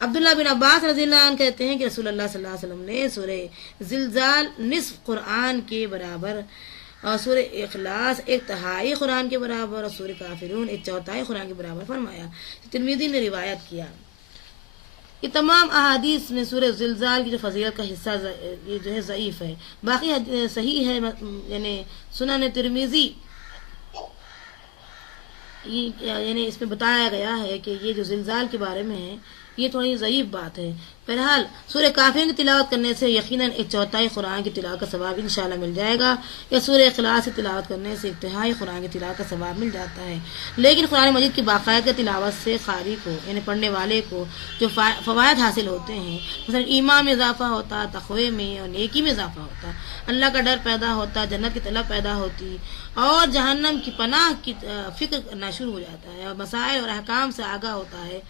عبداللہ بن عباس رضی اللہ عنہ کہتے ہیں کہ رسول اللہ صلی اللہ علیہ وسلم نے سورہ زلزال نصف قرآن کے برابر اور سورہ اخلاص ایک تہائی قرآن کے برابر اور سورہ کافرون ایک چوتھائی قرآن کے برابر فرمایا. ترمذی نے روایت کیا. یہ تمام احادیث میں سورہ زلزال کی جو فضیلت کا حصہ یہ جو ہے ضعیف ہے. باقی صحیح ہے. یعنی سنن ترمذی یعنی اس میں بتایا گیا ہے کہ یہ جو زلزال کے بارے میں ہے یہ تھوڑی ضعیف بات ہے. بہرحال سورہ کافرون کی تلاوت کرنے سے یقیناً ایک چوتھائی قرآن کی تلاوت کا ثواب انشاءاللہ مل جائے گا، یا سورہ اخلاص کی تلاوت کرنے سے ایک تہائی قرآن کی تلاوت کا ثواب مل جاتا ہے. لیکن قرآن مجید کی باقاعدہ تلاوت سے قاری کو یعنی پڑھنے والے کو جو فوائد حاصل ہوتے ہیں، مثلا ایمان میں اضافہ ہوتا، تقوی میں اور نیکی میں اضافہ ہوتا، اللہ کا ڈر پیدا ہوتا، جنت کی طلب پیدا ہوتی اور جہنم کی پناہ کی فکر کرنا شروع ہو جاتا ہے اور مسائل اور احکام سے آگاہ ہوتا ہے.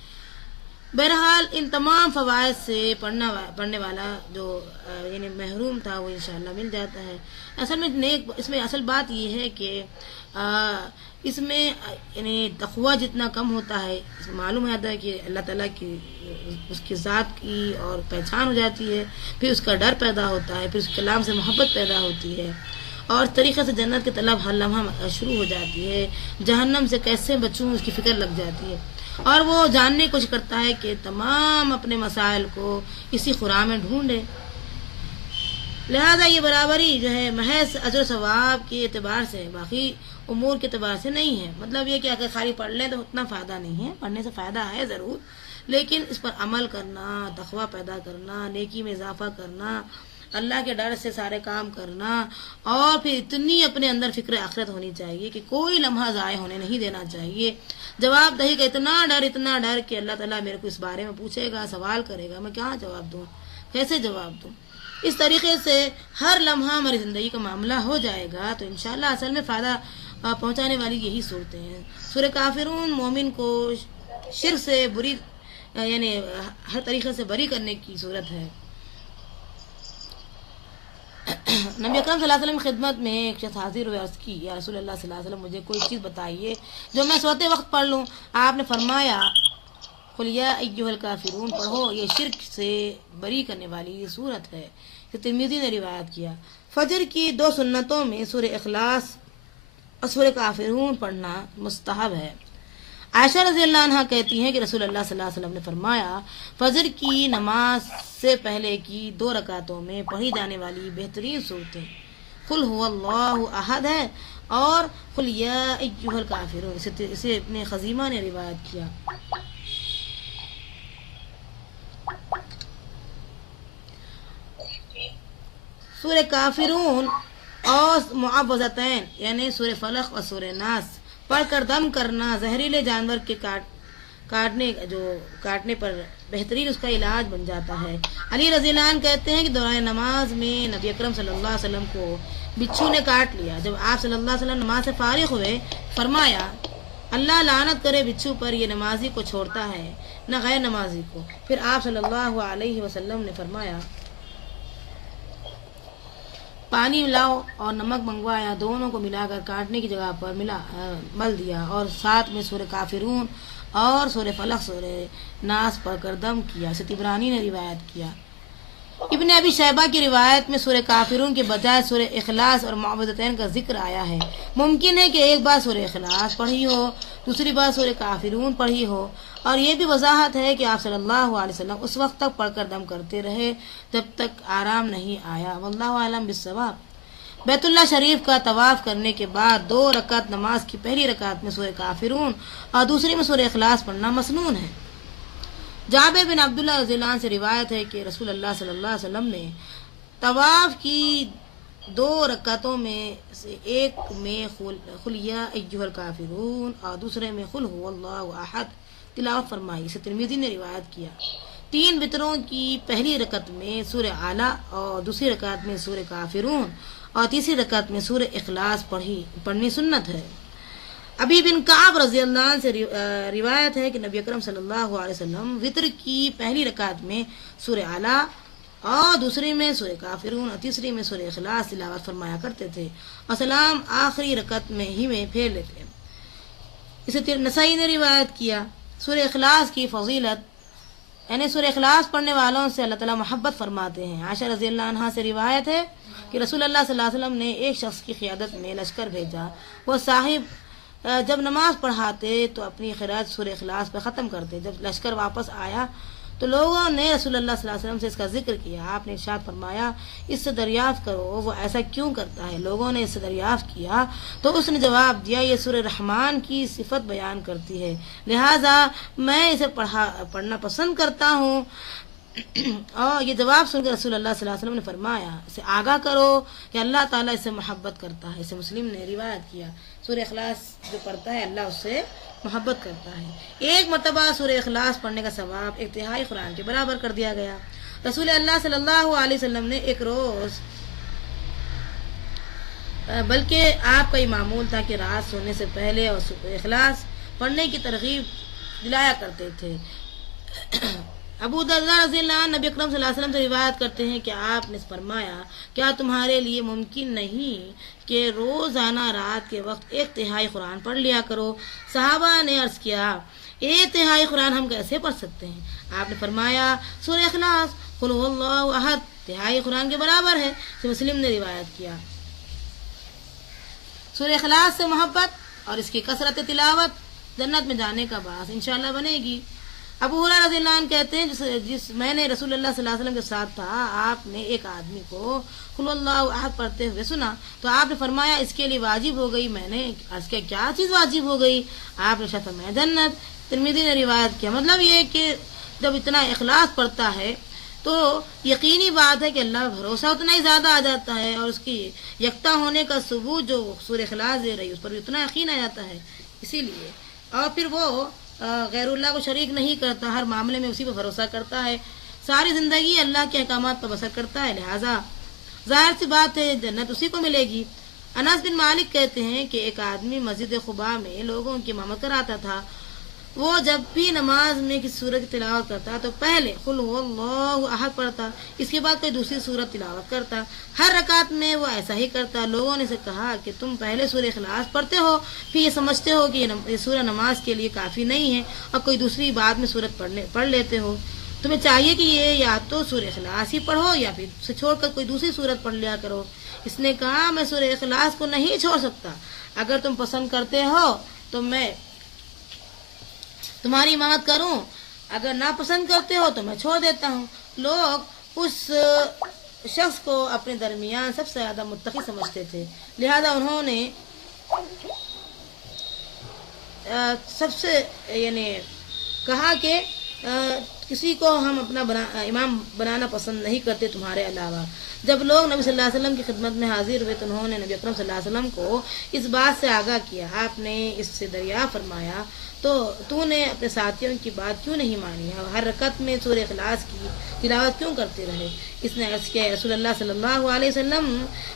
بہرحال ان تمام فوائد سے پڑھنے والا جو یعنی محروم تھا وہ انشاءاللہ مل جاتا ہے. اصل میں اس میں اصل بات یہ ہے کہ اس میں یعنی تقوی جتنا کم ہوتا ہے، اس میں معلوم ہوتا ہے کہ اللہ تعالیٰ کی اس کی ذات کی اور پہچان ہو جاتی ہے، پھر اس کا ڈر پیدا ہوتا ہے، پھر اس کلام سے محبت پیدا ہوتی ہے اور اس طریقے سے جنت کی طلب ہر لمحہ شروع ہو جاتی ہے. جہنم سے کیسے بچوں اس کی فکر لگ جاتی ہے اور وہ جاننے کی کوشش کرتا ہے کہ تمام اپنے مسائل کو اسی قرآن میں ڈھونڈے. لہذا یہ برابری جو ہے محض اجر و ثواب کے اعتبار سے، باقی امور کے اعتبار سے نہیں ہے. مطلب یہ کہ اگر خالی پڑھ لیں تو اتنا فائدہ نہیں ہے. پڑھنے سے فائدہ ہے ضرور، لیکن اس پر عمل کرنا، تقوی پیدا کرنا، نیکی میں اضافہ کرنا، اللہ کے ڈر سے سارے کام کرنا اور پھر اتنی اپنے اندر فکر آخرت ہونی چاہیے کہ کوئی لمحہ ضائع ہونے نہیں دینا چاہیے. جواب دہی کا اتنا ڈر کہ اللہ تعالیٰ میرے کو اس بارے میں پوچھے گا، سوال کرے گا، میں کیا جواب دوں، کیسے جواب دوں. اس طریقے سے ہر لمحہ ہماری زندگی کا معاملہ ہو جائے گا تو انشاءاللہ اصل میں فائدہ پہنچانے والی یہی صورتیں ہیں. سورہ کافرون مومن کو شرک سے بری یعنی ہر طریقے سے بری کرنے کی صورت ہے. نبی اکرم صلی اللہ علیہ وسلم خدمت میں ایک شخص حاضر ہوئے، عرض کی یا رسول اللہ صلی اللہ علیہ وسلم مجھے کوئی چیز بتائیے جو میں سوتے وقت پڑھ لوں. آپ نے فرمایا قل یا ایھا الکافرون پڑھو، یہ شرک سے بری کرنے والی یہ صورت ہے. کہ ترمذی نے روایت کیا. فجر کی 2 سنتوں میں سورہ اخلاص اور سورہ کافرون پڑھنا مستحب ہے. عائشہ رضی اللہ عنہ کہتی ہیں کہ رسول اللہ صلی اللہ علیہ وسلم نے فرمایا فجر کی نماز سے پہلے کی 2 رکعتوں میں پڑھی جانے والی بہترین صورتیں قل هو اللہ احد ہے اور قل یا ایھا الکافرون. اسے ابن خزیمہ نے روایت کیا. سورہ کافرون اور معوذتین یعنی سورہ فلق اور سورہ ناس پڑھ کر دم کرنا زہریلے جانور کے کاٹنے پر بہترین اس کا علاج بن جاتا ہے. علی رضی اللہ عنہ کہتے ہیں کہ دوران نماز میں نبی اکرم صلی اللہ علیہ وسلم کو بچھو نے کاٹ لیا. جب آپ صلی اللہ علیہ وسلم نماز سے فارغ ہوئے فرمایا اللہ لعنت کرے بچھو پر، یہ نمازی کو چھوڑتا ہے نہ غیر نمازی کو. پھر آپ صلی اللہ علیہ وسلم نے فرمایا پانی لاؤ اور نمک منگوایا، دونوں کو ملا کر کاٹنے کی جگہ پر مل دیا اور ساتھ میں سورہ کافرون اور سورہ فلق سورہ ناس پڑھ کر دم کیا. اسے طبرانی نے روایت کیا. ابن ابی شیبہ کی روایت میں سورہ کافرون کے بجائے سورہ اخلاص اور معوذتین کا ذکر آیا ہے. ممکن ہے کہ ایک بار سورہ اخلاص پڑھی ہو، دوسری بار سورہ کافرون پڑھی ہو، اور یہ بھی وضاحت ہے کہ آپ صلی اللہ علیہ وسلم اس وقت تک پڑھ کر دم کرتے رہے جب تک آرام نہیں آیا. واللہ اعلم بالصواب. بیت اللہ شریف کا طواف کرنے کے بعد 2 رکعت نماز کی پہلی رکعت میں سورہ کافرون اور دوسری میں سورہ اخلاص پڑھنا مسنون ہے. جابر بن عبداللہ رضی اللہ عنہ سے روایت ہے کہ رسول اللہ صلی اللہ علیہ وسلم نے طواف کی 2 رکعتوں میں سے ایک میں قل یا ایھا الکافرون اور دوسرے میں قل هو اللہ احد تلاوت فرمائی. اسے ترمذی نے روایت کیا. 3 وطروں کی پہلی رکعت میں سورہ اعلیٰ اور دوسری رکعت میں سورہ کافرون اور تیسری رکعت میں سورہ اخلاص پڑھنی سنت ہے۔ ابی بن کعب رضی اللہ عنہ سے روایت ہے کہ نبی اکرم صلی اللہ علیہ وسلم وطر کی پہلی رکعت میں سورہ اعلیٰ اور دوسری میں سورہ کافرون اور تیسری میں سورہ اخلاص تلاوت فرمایا کرتے تھے اور سلام آخری رکعت میں ہی میں پھیر لیتے۔ اسے نسائی نے روایت کیا۔ سورہ اخلاص کی فضیلت، یعنی سورہ اخلاص پڑھنے والوں سے اللہ تعالیٰ محبت فرماتے ہیں۔ عائشہ رضی اللہ عنہا سے روایت ہے کہ رسول اللہ صلی اللہ علیہ وسلم نے ایک شخص کی قیادت میں لشکر بھیجا۔ وہ صاحب جب نماز پڑھاتے تو اپنی قرات سورہ اخلاص پہ ختم کرتے۔ جب لشکر واپس آیا تو لوگوں نے رسول اللہ صلی اللہ علیہ وسلم سے اس کا ذکر کیا۔ آپ نے ارشاد فرمایا اس سے دریافت کرو وہ ایسا کیوں کرتا ہے۔ لوگوں نے اس سے دریافت کیا تو اس نے جواب دیا یہ سورہ رحمان کی صفت بیان کرتی ہے، لہٰذا میں اسے پڑھنا پسند کرتا ہوں۔ اور یہ جواب سن کر رسول اللہ صلی اللہ علیہ وسلم نے فرمایا اسے آگاہ کرو کہ اللہ تعالیٰ اس سے محبت کرتا ہے۔ اسے مسلم نے روایت کیا۔ سورہ اخلاص جو پڑھتا ہے اللہ اس سے محبت کرتا ہے۔ ایک مرتبہ سورہ اخلاص پڑھنے کا ثواب 1/3 قرآن کے برابر کر دیا گیا۔ رسول اللہ صلی اللہ علیہ وسلم نے ایک روز بلکہ آپ کا یہ معمول تھا کہ رات سونے سے پہلے اور سورہ اخلاص پڑھنے کی ترغیب دلایا کرتے تھے۔ ابو درداء رضی اللہ عنہ نبی اکرم صلی اللہ علیہ وسلم سے روایت کرتے ہیں کہ آپ نے فرمایا کیا تمہارے لیے ممکن نہیں کہ روزانہ رات کے وقت 1/3 قرآن پڑھ لیا کرو؟ صحابہ نے عرض کیا 1/3 قرآن ہم کیسے پڑھ سکتے ہیں؟ آپ نے فرمایا سورہ اخلاص قل هو اللہ احد 1/3 قرآن کے برابر ہے۔ مسلم نے روایت کیا۔ سورہ اخلاص سے محبت اور اس کی کثرت تلاوت جنت میں جانے کا باعث انشاءاللہ بنے گی۔ ابو ہریرہ رضی اللہ عنہ کہتے ہیں میں نے رسول اللہ صلی اللہ علیہ وسلم کے ساتھ تھا، آپ نے ایک آدمی کو قل اللہ احد پڑھتے ہوئے سنا تو آپ نے فرمایا اس کے لیے واجب ہو گئی۔ میں نے عرض کیا کیا چیز واجب ہو گئی؟ آپ نے فرمایا جنت۔ ترمذی نے روایت کیا۔ مطلب یہ کہ جب اتنا اخلاص پڑھتا ہے تو یقینی بات ہے کہ اللہ بھروسہ اتنا ہی زیادہ آ جاتا ہے اور اس کی یکتا ہونے کا ثبوت جو سورہ اخلاص دے رہی اس پر اتنا یقین آ جاتا ہے۔ اسی لیے اور پھر وہ غیر اللہ کو شریک نہیں کرتا، ہر معاملے میں اسی پہ بھروسہ کرتا ہے، ساری زندگی اللہ کے احکامات پر بسر کرتا ہے، لہٰذا ظاہر سی بات ہے جنت اسی کو ملے گی۔ انس بن مالک کہتے ہیں کہ ایک آدمی مسجد قباء میں لوگوں کی امامت کراتا تھا۔ وہ جب بھی نماز میں کسی سورت کی تلاوت کرتا تو پہلے قل هو اللہ احد پڑھتا، اس کے بعد کوئی دوسری سورت تلاوت کرتا۔ ہر رکعت میں وہ ایسا ہی کرتا۔ لوگوں نے اسے کہا کہ تم پہلے سورہ اخلاص پڑھتے ہو پھر یہ سمجھتے ہو کہ یہ سورہ نماز کے لیے کافی نہیں ہے اور کوئی دوسری بعد میں سورت پڑھ لیتے ہو، تمہیں چاہیے کہ یہ یا تو سورہ اخلاص ہی پڑھو یا پھر اسے چھوڑ کر کوئی دوسری سورت پڑھ لیا کرو۔ اس نے کہا میں سورہ اخلاص کو نہیں چھوڑ سکتا، اگر تم پسند کرتے ہو تو میں تمہاری امامت کروں، اگر ناپسند کرتے ہو تو میں چھوڑ دیتا ہوں۔ لوگ اس شخص کو اپنے درمیان سب سے زیادہ متقی سمجھتے تھے، لہذا انہوں نے سب سے کہا کہ کسی کو ہم اپنا امام بنانا پسند نہیں کرتے تمہارے علاوہ۔ جب لوگ نبی صلی اللہ علیہ وسلم کی خدمت میں حاضر ہوئے تو انہوں نے نبی اکرم صلی اللہ علیہ وسلم کو اس بات سے آگاہ کیا۔ آپ نے اس سے دریافت فرمایا تو نے اپنے ساتھیوں کی بات کیوں نہیں مانی اور ہر رکعت میں سورہ اخلاص کی تلاوت کیوں کرتے رہے؟ اس نے عرض کیا رسول اللہ صلی اللہ علیہ وسلم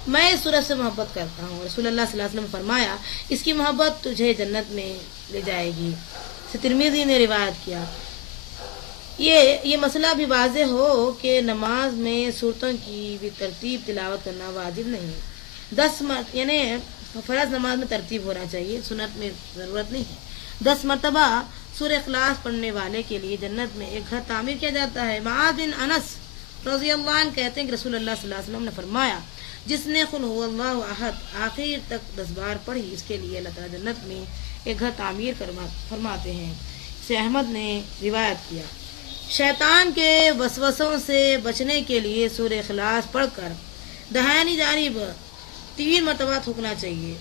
میں اس سورت سے محبت کرتا ہوں۔ رسول اللہ صلی اللہ علیہ وسلم نے فرمایا اس کی محبت تجھے جنت میں لے جائے گی۔ ترمذی نے روایت کیا۔ یہ مسئلہ بھی واضح ہو کہ نماز میں سورتوں کی بھی ترتیب تلاوت کرنا واجب نہیں، 10 یعنی فرض نماز میں ترتیب ہونا چاہیے، سنت میں ضرورت نہیں ہے۔ 10 مرتبہ سورہ اخلاص پڑھنے والے کے لیے جنت میں ایک گھر تعمیر کیا جاتا ہے۔ معاذ بن انس رضی اللہ عنہ کہتے ہیں کہ رسول اللہ صلی اللہ علیہ وسلم نے فرمایا جس نے قل هو اللہ احد آخر تک 10 بار پڑھی اس کے لیے اللہ تعالیٰ جنت میں ایک گھر تعمیر فرماتے ہیں۔ اسے احمد نے روایت کیا۔ شیطان کے وسوسوں سے بچنے کے لیے سورہ اخلاص پڑھ کر دہانی جانب 3 مرتبہ تھوکنا چاہیے۔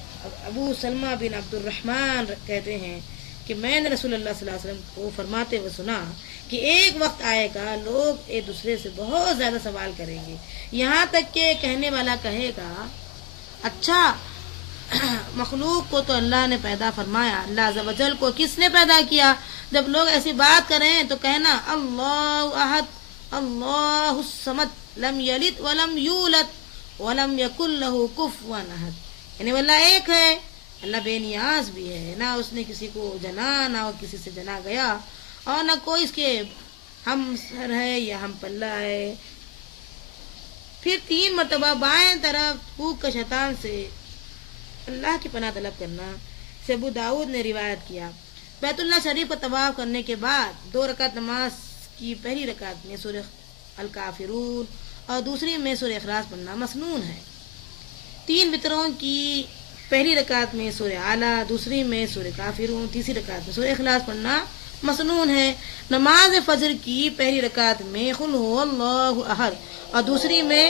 ابو سلمہ بن عبد الرحمن کہتے ہیں کہ میں نے رسول اللہ صلی اللہ علیہ وسلم کو فرماتے ہوئے سنا کہ ایک وقت آئے گا لوگ ایک دوسرے سے بہت زیادہ سوال کریں گے، یہاں تک کہ کہنے والا کہے گا اچھا مخلوق کو تو اللہ نے پیدا فرمایا، اللہ عز و جل کو کس نے پیدا کیا؟ جب لوگ ایسی بات کریں تو کہنا اللہ احد اللہ الصمد لم یلد ولم یولد ولم یکن لہ کفوا احد، یعنی اللہ ایک ہے، اللہ بے نیاز بھی ہے، نہ اس نے کسی کو جنا نہ وہ کسی سے جنا گیا، اور نہ کوئی اس کے ہم سر ہے یا ہم پلہ ہے۔ پھر 3 مرتبہ بائیں طرف تھوک کر شیطان سے اللہ کی پناہ طلب کرنا سے ابو داؤد نے روایت کیا۔ بیت اللہ شریف کو طواف کرنے کے بعد 2 رکعت نماز کی پہلی رکعت میں سورہ الکافرون اور دوسری میں سورہ اخلاص پڑھنا مسنون ہے۔ 3 وتروں کی پہلی رکعت میں سورہ اعلیٰ، دوسری میں سورہ کافرون، تیسری رکعت میں سورہ اخلاص پڑھنا مسنون ہے۔ نماز فجر کی پہلی رکعت میں قل هو اللہ احد اور دوسری میں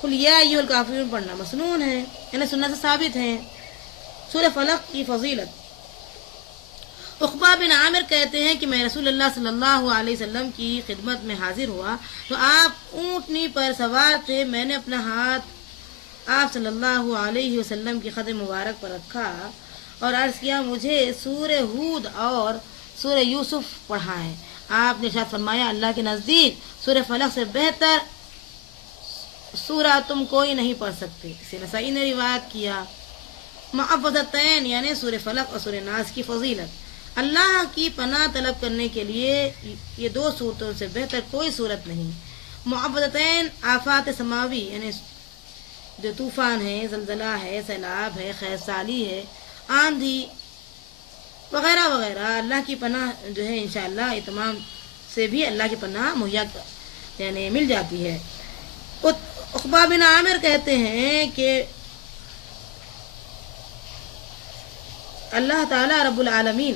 قل یا ایھا الکافرون پڑھنا مسنون ہے، یعنی سنت سے ثابت ہے۔ سورہ فلق کی فضیلت، عقبہ بن عامر کہتے ہیں کہ میں رسول اللہ صلی اللہ علیہ وسلم کی خدمت میں حاضر ہوا تو آپ اونٹنی پر سوار تھے، میں نے اپنا ہاتھ آپ صلی اللہ علیہ وسلم کی خد مبارک پر رکھا اور عرض کیا مجھے سورہ ہود اور سورہ یوسف پڑھائیں۔ آپ نے ارشاد فرمایا اللہ کے نزدیک سورہ فلق سے بہتر سورہ تم کوئی نہیں پڑھ سکتے، اسے نسائی نے روایت کیا۔ معوذتین یعنی سورہ فلق اور سورہ ناس کی فضیلت، اللہ کی پناہ طلب کرنے کے لیے یہ 2 صورتوں سے بہتر کوئی صورت نہیں۔ معوذتین آفات سماوی یعنی جو طوفان ہے، زلزلہ ہے، سیلاب ہے، خیر سالی ہے، آندھی وغیرہ وغیرہ، اللہ کی پناہ جو ہے انشاءاللہ یہ تمام سے بھی اللہ کی پناہ مہیا یعنی مل جاتی ہے۔ عقبہ بن عامر کہتے ہیں کہ اللہ تعالی رب العالمین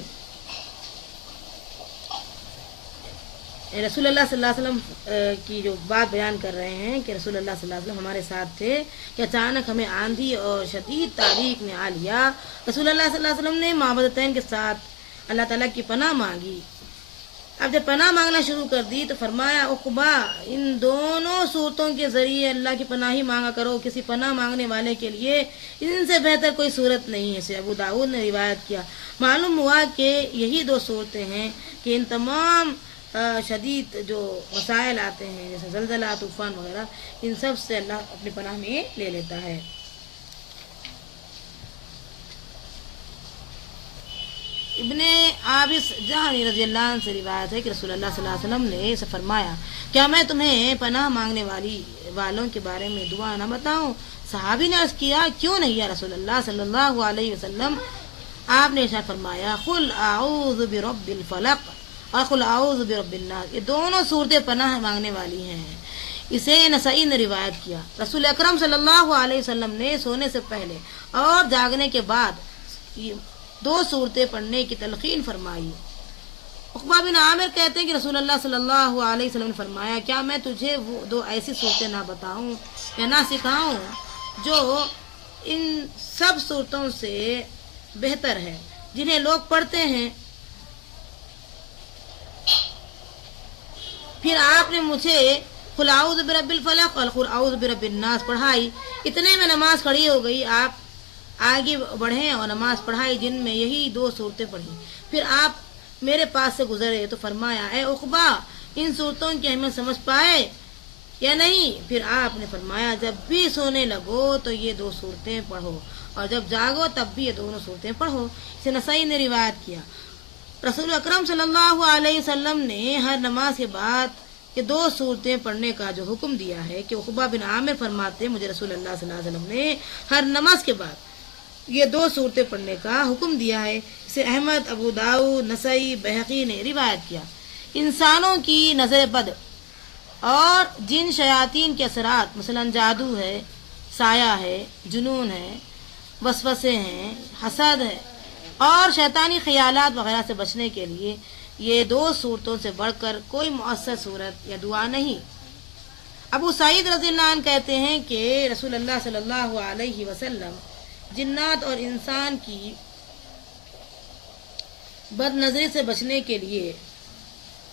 رسول اللہ صلی اللہ علیہ وسلم کی جو بات بیان کر رہے ہیں کہ رسول اللہ صلی اللہ علیہ وسلم ہمارے ساتھ تھے کہ اچانک ہمیں آندھی اور شدید تاریک نے آ لیا۔ رسول اللہ صلی اللہ علیہ وسلم نے معوذتین کے ساتھ اللہ تعالیٰ کی پناہ مانگی۔ اب جب پناہ مانگنا شروع کر دی تو فرمایا عقبہ ان دونوں صورتوں کے ذریعے اللہ کی پناہ ہی مانگا کرو، کسی پناہ مانگنے والے کے لیے ان سے بہتر کوئی صورت نہیں ہے، اسے ابو داؤد نے روایت کیا۔ معلوم ہوا کہ یہی 2 صورتیں ہیں کہ ان تمام شدید جو مسائل آتے ہیں جیسے زلزلہ، طوفان وغیرہ، ان سب سے اللہ اپنی پناہ میں لے لیتا ہے۔ ابن عابس جہانی رضی اللہ عنہ سے روایت ہے کہ رسول اللہ صلی اللہ علیہ وسلم نے اسے فرمایا کیا میں تمہیں پناہ مانگنے والوں کے بارے میں دعا نہ بتاؤں؟ صحابی نے عرض کیا کیوں نہیں یا رسول اللہ صلی اللہ علیہ وسلم؟ آپ نے ارشاد فرمایا قل اعوذ برب الفلق اور قل اعوذ برب الناس، یہ دونوں صورتیں پناہ مانگنے والی ہیں۔ اسے نسائی نے روایت کیا۔ رسول اکرم صلی اللہ علیہ وسلم نے سونے سے پہلے اور جاگنے کے بعد 2 صورتیں پڑھنے کی تلقین فرمائی۔ عقبہ بن عامر کہتے ہیں کہ رسول اللہ صلی اللہ علیہ وسلم نے فرمایا کیا میں تجھے وہ 2 ایسی صورتیں نہ بتاؤں یا نہ سکھاؤں جو ان سب صورتوں سے بہتر ہے جنہیں لوگ پڑھتے ہیں؟ پھر آپ نے مجھے قل اعوذ برب الفلق اور قل اعوذ برب الناس پڑھائی۔ اتنے میں نماز کھڑی ہو گئی، آپ آگے بڑھیں اور نماز پڑھائی جن میں یہی 2 صورتیں پڑھی۔ پھر آپ میرے پاس سے گزرے تو فرمایا اے عقبہ ان صورتوں کی اہمیت سمجھ پائے یا نہیں؟ پھر آپ نے فرمایا جب بھی سونے لگو تو یہ 2 صورتیں پڑھو اور جب جاگو تب بھی یہ دونوں صورتیں پڑھو۔ اسے نسائی نے روایت کیا۔ رسول اکرم صلی اللہ علیہ وسلم نے ہر نماز کے بعد یہ 2 صورتیں پڑھنے کا جو حکم دیا ہے کہ عقبہ بن عامر فرماتے مجھے رسول اللہ صلی اللہ علیہ وسلم نے ہر نماز کے بعد یہ 2 صورتیں پڑھنے کا حکم دیا ہے۔ اسے احمد، ابو داؤد، نسائی، بہقی نے روایت کیا۔ انسانوں کی نظر بد اور جن شیاطین کے اثرات مثلا جادو ہے، سایہ ہے، جنون ہے، وسوسے ہیں، حسد ہے اور شیطانی خیالات وغیرہ سے بچنے کے لیے یہ 2 صورتوں سے بڑھ کر کوئی مؤثر صورت یا دعا نہیں۔ ابو سعید رضی اللہ عنہ کہتے ہیں کہ رسول اللہ صلی اللہ علیہ وسلم جنات اور انسان کی بد نظری سے بچنے کے لیے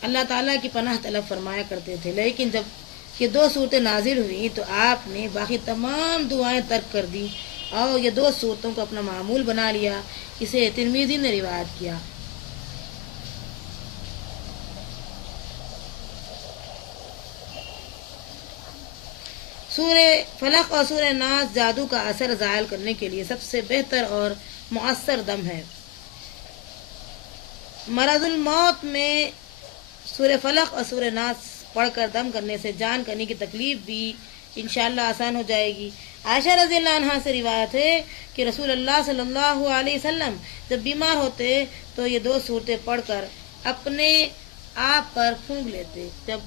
اللہ تعالیٰ کی پناہ طلب فرمایا کرتے تھے، لیکن جب یہ 2 صورتیں نازل ہوئیں تو آپ نے باقی تمام دعائیں ترک کر دی اور یہ 2 صورتوں کو اپنا معمول بنا لیا. اسے ترمذی نے روایت کیا. سورہ فلق اور سورہ ناس جادو کا اثر زائل کرنے کے لیے سب سے بہتر اور مؤثر دم ہے. مرض الموت میں سورہ فلق اور سورہ ناس پڑھ کر دم کرنے سے جان کرنے کی تکلیف بھی انشاءاللہ آسان ہو جائے گی. عائشہ رضی اللہ عنہا سے روایت ہے کہ رسول اللہ صلی اللہ علیہ وسلم جب بیمار ہوتے تو یہ 2 صورتیں پڑھ کر اپنے آپ پر پھونک لیتے. جب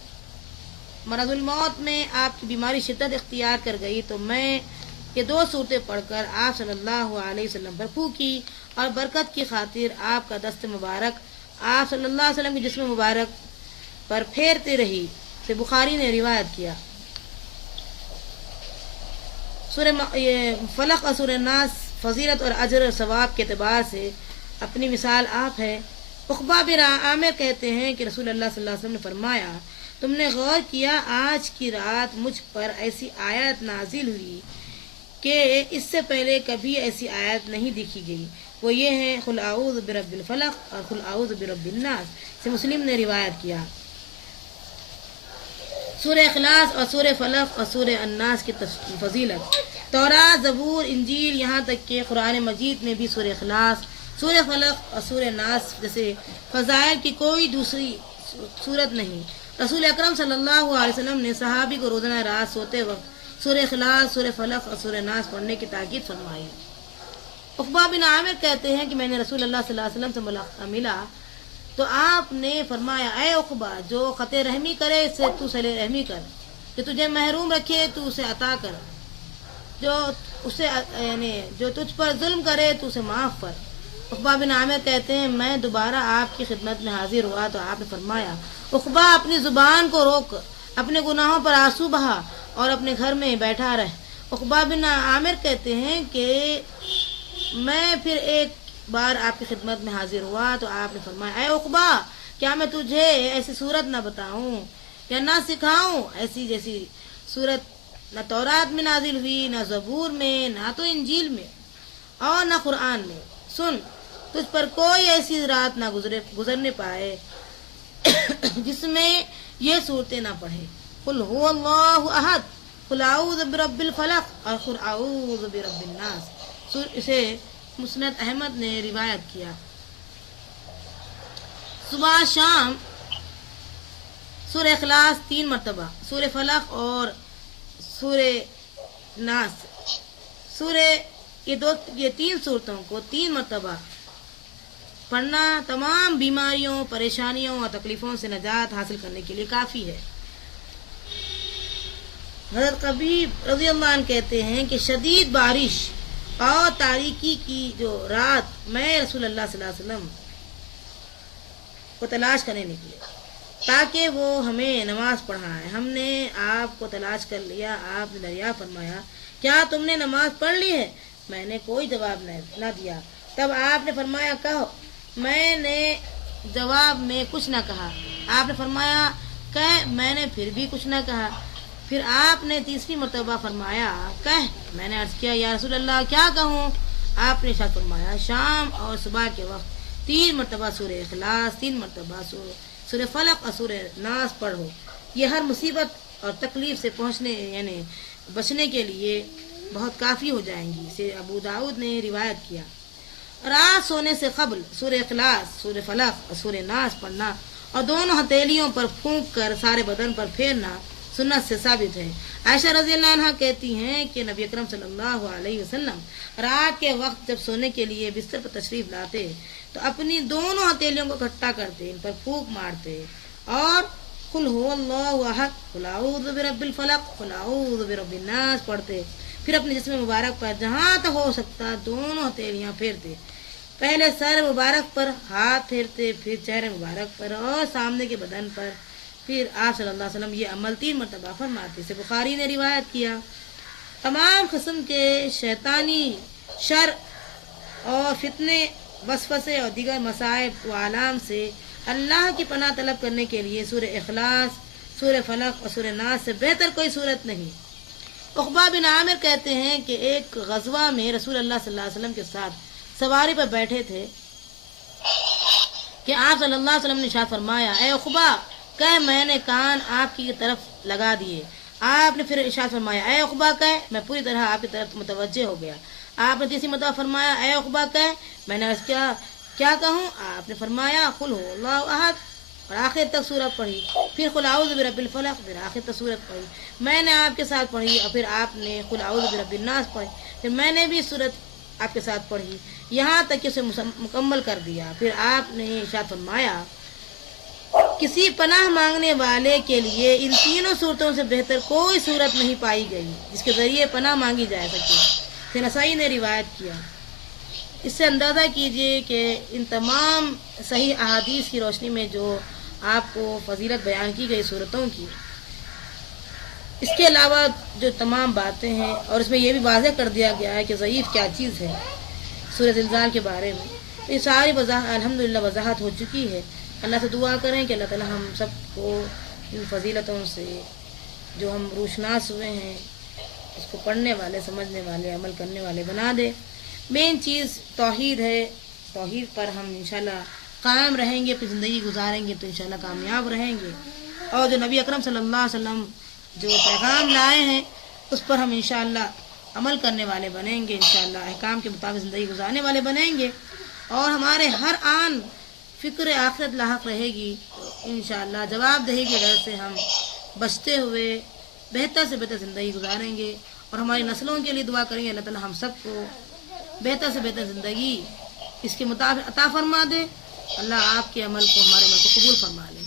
مرض الموت میں آپ کی بیماری شدت اختیار کر گئی تو میں یہ 2 صورتیں پڑھ کر آپ صلی اللہ علیہ وسلم پر پھونکی اور برکت کی خاطر آپ کا دست مبارک آپ صلی اللہ علیہ وسلم کے جسم مبارک پر پھیرتے رہی. سے بخاری نے روایت کیا. سورہ فلق اور سورہ ناس فضیلت اور اجر اور ثواب کے اعتبار سے اپنی مثال آپ ہے. عقبہ بن عامر کہتے ہیں کہ رسول اللہ صلی اللہ علیہ وسلم نے فرمایا تم نے غور کیا آج کی رات مجھ پر ایسی آیت نازل ہوئی کہ اس سے پہلے کبھی ایسی آیت نہیں دیکھی گئی. وہ یہ ہے قل اعوذ برب الفلق اور قل اعوذ برب الناس. سے مسلم نے روایت کیا. سورہ اخلاص اور سورہ فلق اور سورہ الناس کی فضیلت تورات زبور انجیل یہاں تک کہ قرآن مجید میں بھی سورہ اخلاص سورہ فلق اور سورہ ناس جیسے فضائل کی کوئی دوسری صورت نہیں. رسول اکرم صلی اللہ علیہ وسلم نے صحابی کو روزانہ رات سوتے وقت سورہ اخلاص سورہ فلق اور سورہ ناس پڑھنے کی تاکید فرمائی. عقبہ بن عامر کہتے ہیں کہ میں نے رسول اللہ صلی اللہ علیہ وسلم سے ملا تو آپ نے فرمایا اے عقبہ جو خط رحمی کرے اس سے تو صلہ رحمی کر, جو تجھے محروم رکھے تو اسے عطا کر, جو تجھ پر ظلم کرے تو اسے معاف کر. عقبہ بن عامر کہتے ہیں میں دوبارہ آپ کی خدمت میں حاضر ہوا تو آپ نے فرمایا عقبہ اپنی زبان کو روک, اپنے گناہوں پر آنسو بہا اور اپنے گھر میں بیٹھا رہ. عقبہ بن عامر کہتے ہیں کہ میں پھر ایک بار آپ کی خدمت میں حاضر ہوا تو آپ نے فرمایا اے عقبہ کیا میں تجھے ایسی صورت نہ بتاؤں یا نہ سکھاؤں ایسی جیسی صورت نہ تورات میں نازل ہوئی, نہ زبور میں, نہ تو انجیل میں اور نہ قرآن میں. سن تجھ پر کوئی ایسی رات نہ گزرنے پائے جس میں یہ صورتیں نہ پڑھے قل هو اللہ احد, قل اعوذ برب الفلق اور قل اعوذ برب الناس. اسے مسند احمد نے روایت کیا. صبح شام سورہ اخلاص 3 مرتبہ, سورہ فلق اور سورہ ناس یہ 3 صورتوں کو 3 مرتبہ پڑھنا تمام بیماریوں پریشانیوں اور تکلیفوں سے نجات حاصل کرنے کے لیے کافی ہے. حضرت قبیب رضی اللہ عنہ کہتے ہیں کہ شدید بارش اور تاریکی کی جو رات میں رسول اللہ صلی اللہ علیہ وسلم کو تلاش کرنے نکلے تاکہ وہ ہمیں نماز پڑھائے. ہم نے آپ کو تلاش کر لیا, آپ نے دریافت فرمایا کیا تم نے نماز پڑھ لی ہے؟ میں نے کوئی جواب نہ دیا. تب آپ نے فرمایا کہو. میں نے جواب میں کچھ نہ کہا. آپ نے فرمایا کہ میں نے پھر بھی کچھ نہ کہا. پھر آپ نے 3 مرتبہ فرمایا کہہ. میں نے عرض کیا یا رسول اللہ کیا کہوں؟ آپ نے ارشاد فرمایا شام اور صبح کے وقت 3 مرتبہ سورہ اخلاص 3 مرتبہ سورہ فلق اور سورہ ناس پڑھو. یہ ہر مصیبت اور تکلیف سے بچنے کے لیے بہت کافی ہو جائیں گی. اسے ابو داؤد نے روایت کیا. رات سونے سے قبل سورہ اخلاص سورہ فلق اور سورہ ناس پڑھنا اور دونوں ہتھیلیوں پر پھونک کر سارے بدن پر پھیرنا سنت سے ثابت ہے. عائشہ رضی اللہ عنہ کہتی ہیں کہ نبی اکرم صلی اللہ علیہ وسلم رات کے وقت جب سونے کے لیے بستر پر تشریف لاتے تو اپنی دونوں ہتھیلیوں کو اکٹھا کرتے, ان پر پھونک مارتے اور قل هو اللہ احد, قل اعوذ برب الفلق, قل اعوذ برب الناس پڑھتے. پھر اپنے جسم مبارک پر جہاں تک ہو سکتا دونوں ہتھیلیاں پھیرتے. پہلے سر مبارک پر ہاتھ پھیرتے, پھر چہرے مبارک پر اور سامنے کے بدن پر. پھر آپ صلی اللہ علیہ وسلم یہ عمل 3 مرتبہ فرماتے. سے بخاری نے روایت کیا. تمام قسم کے شیطانی شر اور فتنے وسوسے اور دیگر مصائب و آلام سے اللہ کی پناہ طلب کرنے کے لیے سورہ اخلاص سورہ فلق اور سورہ ناس سے بہتر کوئی صورت نہیں. عقبہ بن عامر کہتے ہیں کہ ایک غزوہ میں رسول اللہ صلی اللہ علیہ وسلم کے ساتھ سواری پر بیٹھے تھے کہ آپ صلی اللہ علیہ وسلم نے ارشاد فرمایا، اے عقبہ، کہ میں نے کان آپ کی طرف لگا دیے۔ آپ نے پھر ارشاد فرمایا، اے عقبہ، کہ میں پوری طرح آپ کی طرف متوجہ ہو گیا۔ آپ نے تیسری مرتبہ فرمایا، اے عقبہ، کہ میں نے عرض کیا کہوں؟ آپ نے فرمایا، قل هو اللہ احد، اور آخر تک سورت پڑھی۔ پھر قل اعوذ برب الفلق، پھر آخر تک سورت پڑھی۔ میں نے آپ کے ساتھ پڑھی، اور پھر آپ نے قل اعوذ برب الناس پڑھی، پھر میں نے بھی سورت آپ کے ساتھ پڑھی، یہاں تک کہ اسے مکمل کر دیا۔ پھر آپ نے ارشاد فرمایا، کسی پناہ مانگنے والے کے لیے ان تینوں صورتوں سے بہتر کوئی صورت نہیں پائی گئی جس کے ذریعے پناہ مانگی جا سکے۔ پھر نسائی نے روایت کیا۔ اس سے اندازہ کیجئے کہ ان تمام صحیح احادیث کی روشنی میں جو آپ کو فضیلت بیان کی گئی صورتوں کی، اس کے علاوہ جو تمام باتیں ہیں، اور اس میں یہ بھی واضح کر دیا گیا ہے کہ ضعیف کیا چیز ہے سورہ زلزال کے بارے میں، تو یہ ساری الحمدللہ وضاحت ہو چکی ہے۔ اللہ سے دعا کریں کہ اللہ تعالی ہم سب کو ان فضیلتوں سے جو ہم روشناس ہوئے ہیں اس کو پڑھنے والے، سمجھنے والے، عمل کرنے والے بنا دے۔ مین چیز توحید ہے، توحید پر ہم انشاءاللہ قائم رہیں گے، اپنی زندگی گزاریں گے تو انشاءاللہ کامیاب رہیں گے، اور جو نبی اکرم صلی اللہ علیہ وسلم جو پیغام لائے ہیں اس پر ہم انشاءاللہ عمل کرنے والے بنیں گے، انشاءاللہ احکام کے مطابق زندگی گزارنے والے بنیں گے، اور ہمارے ہر آن فکر آخرت لاحق رہے گی۔ انشاءاللہ جواب دہی کے ڈر سے ہم بچتے ہوئے بہتر سے بہتر زندگی گزاریں گے، اور ہماری نسلوں کے لیے دعا کریں گے اللہ تعالی ہم سب کو بہتر سے بہتر زندگی اس کے مطابق عطا فرما دے۔ اللہ آپ کے عمل کو، ہمارے عمل کو قبول فرما لے۔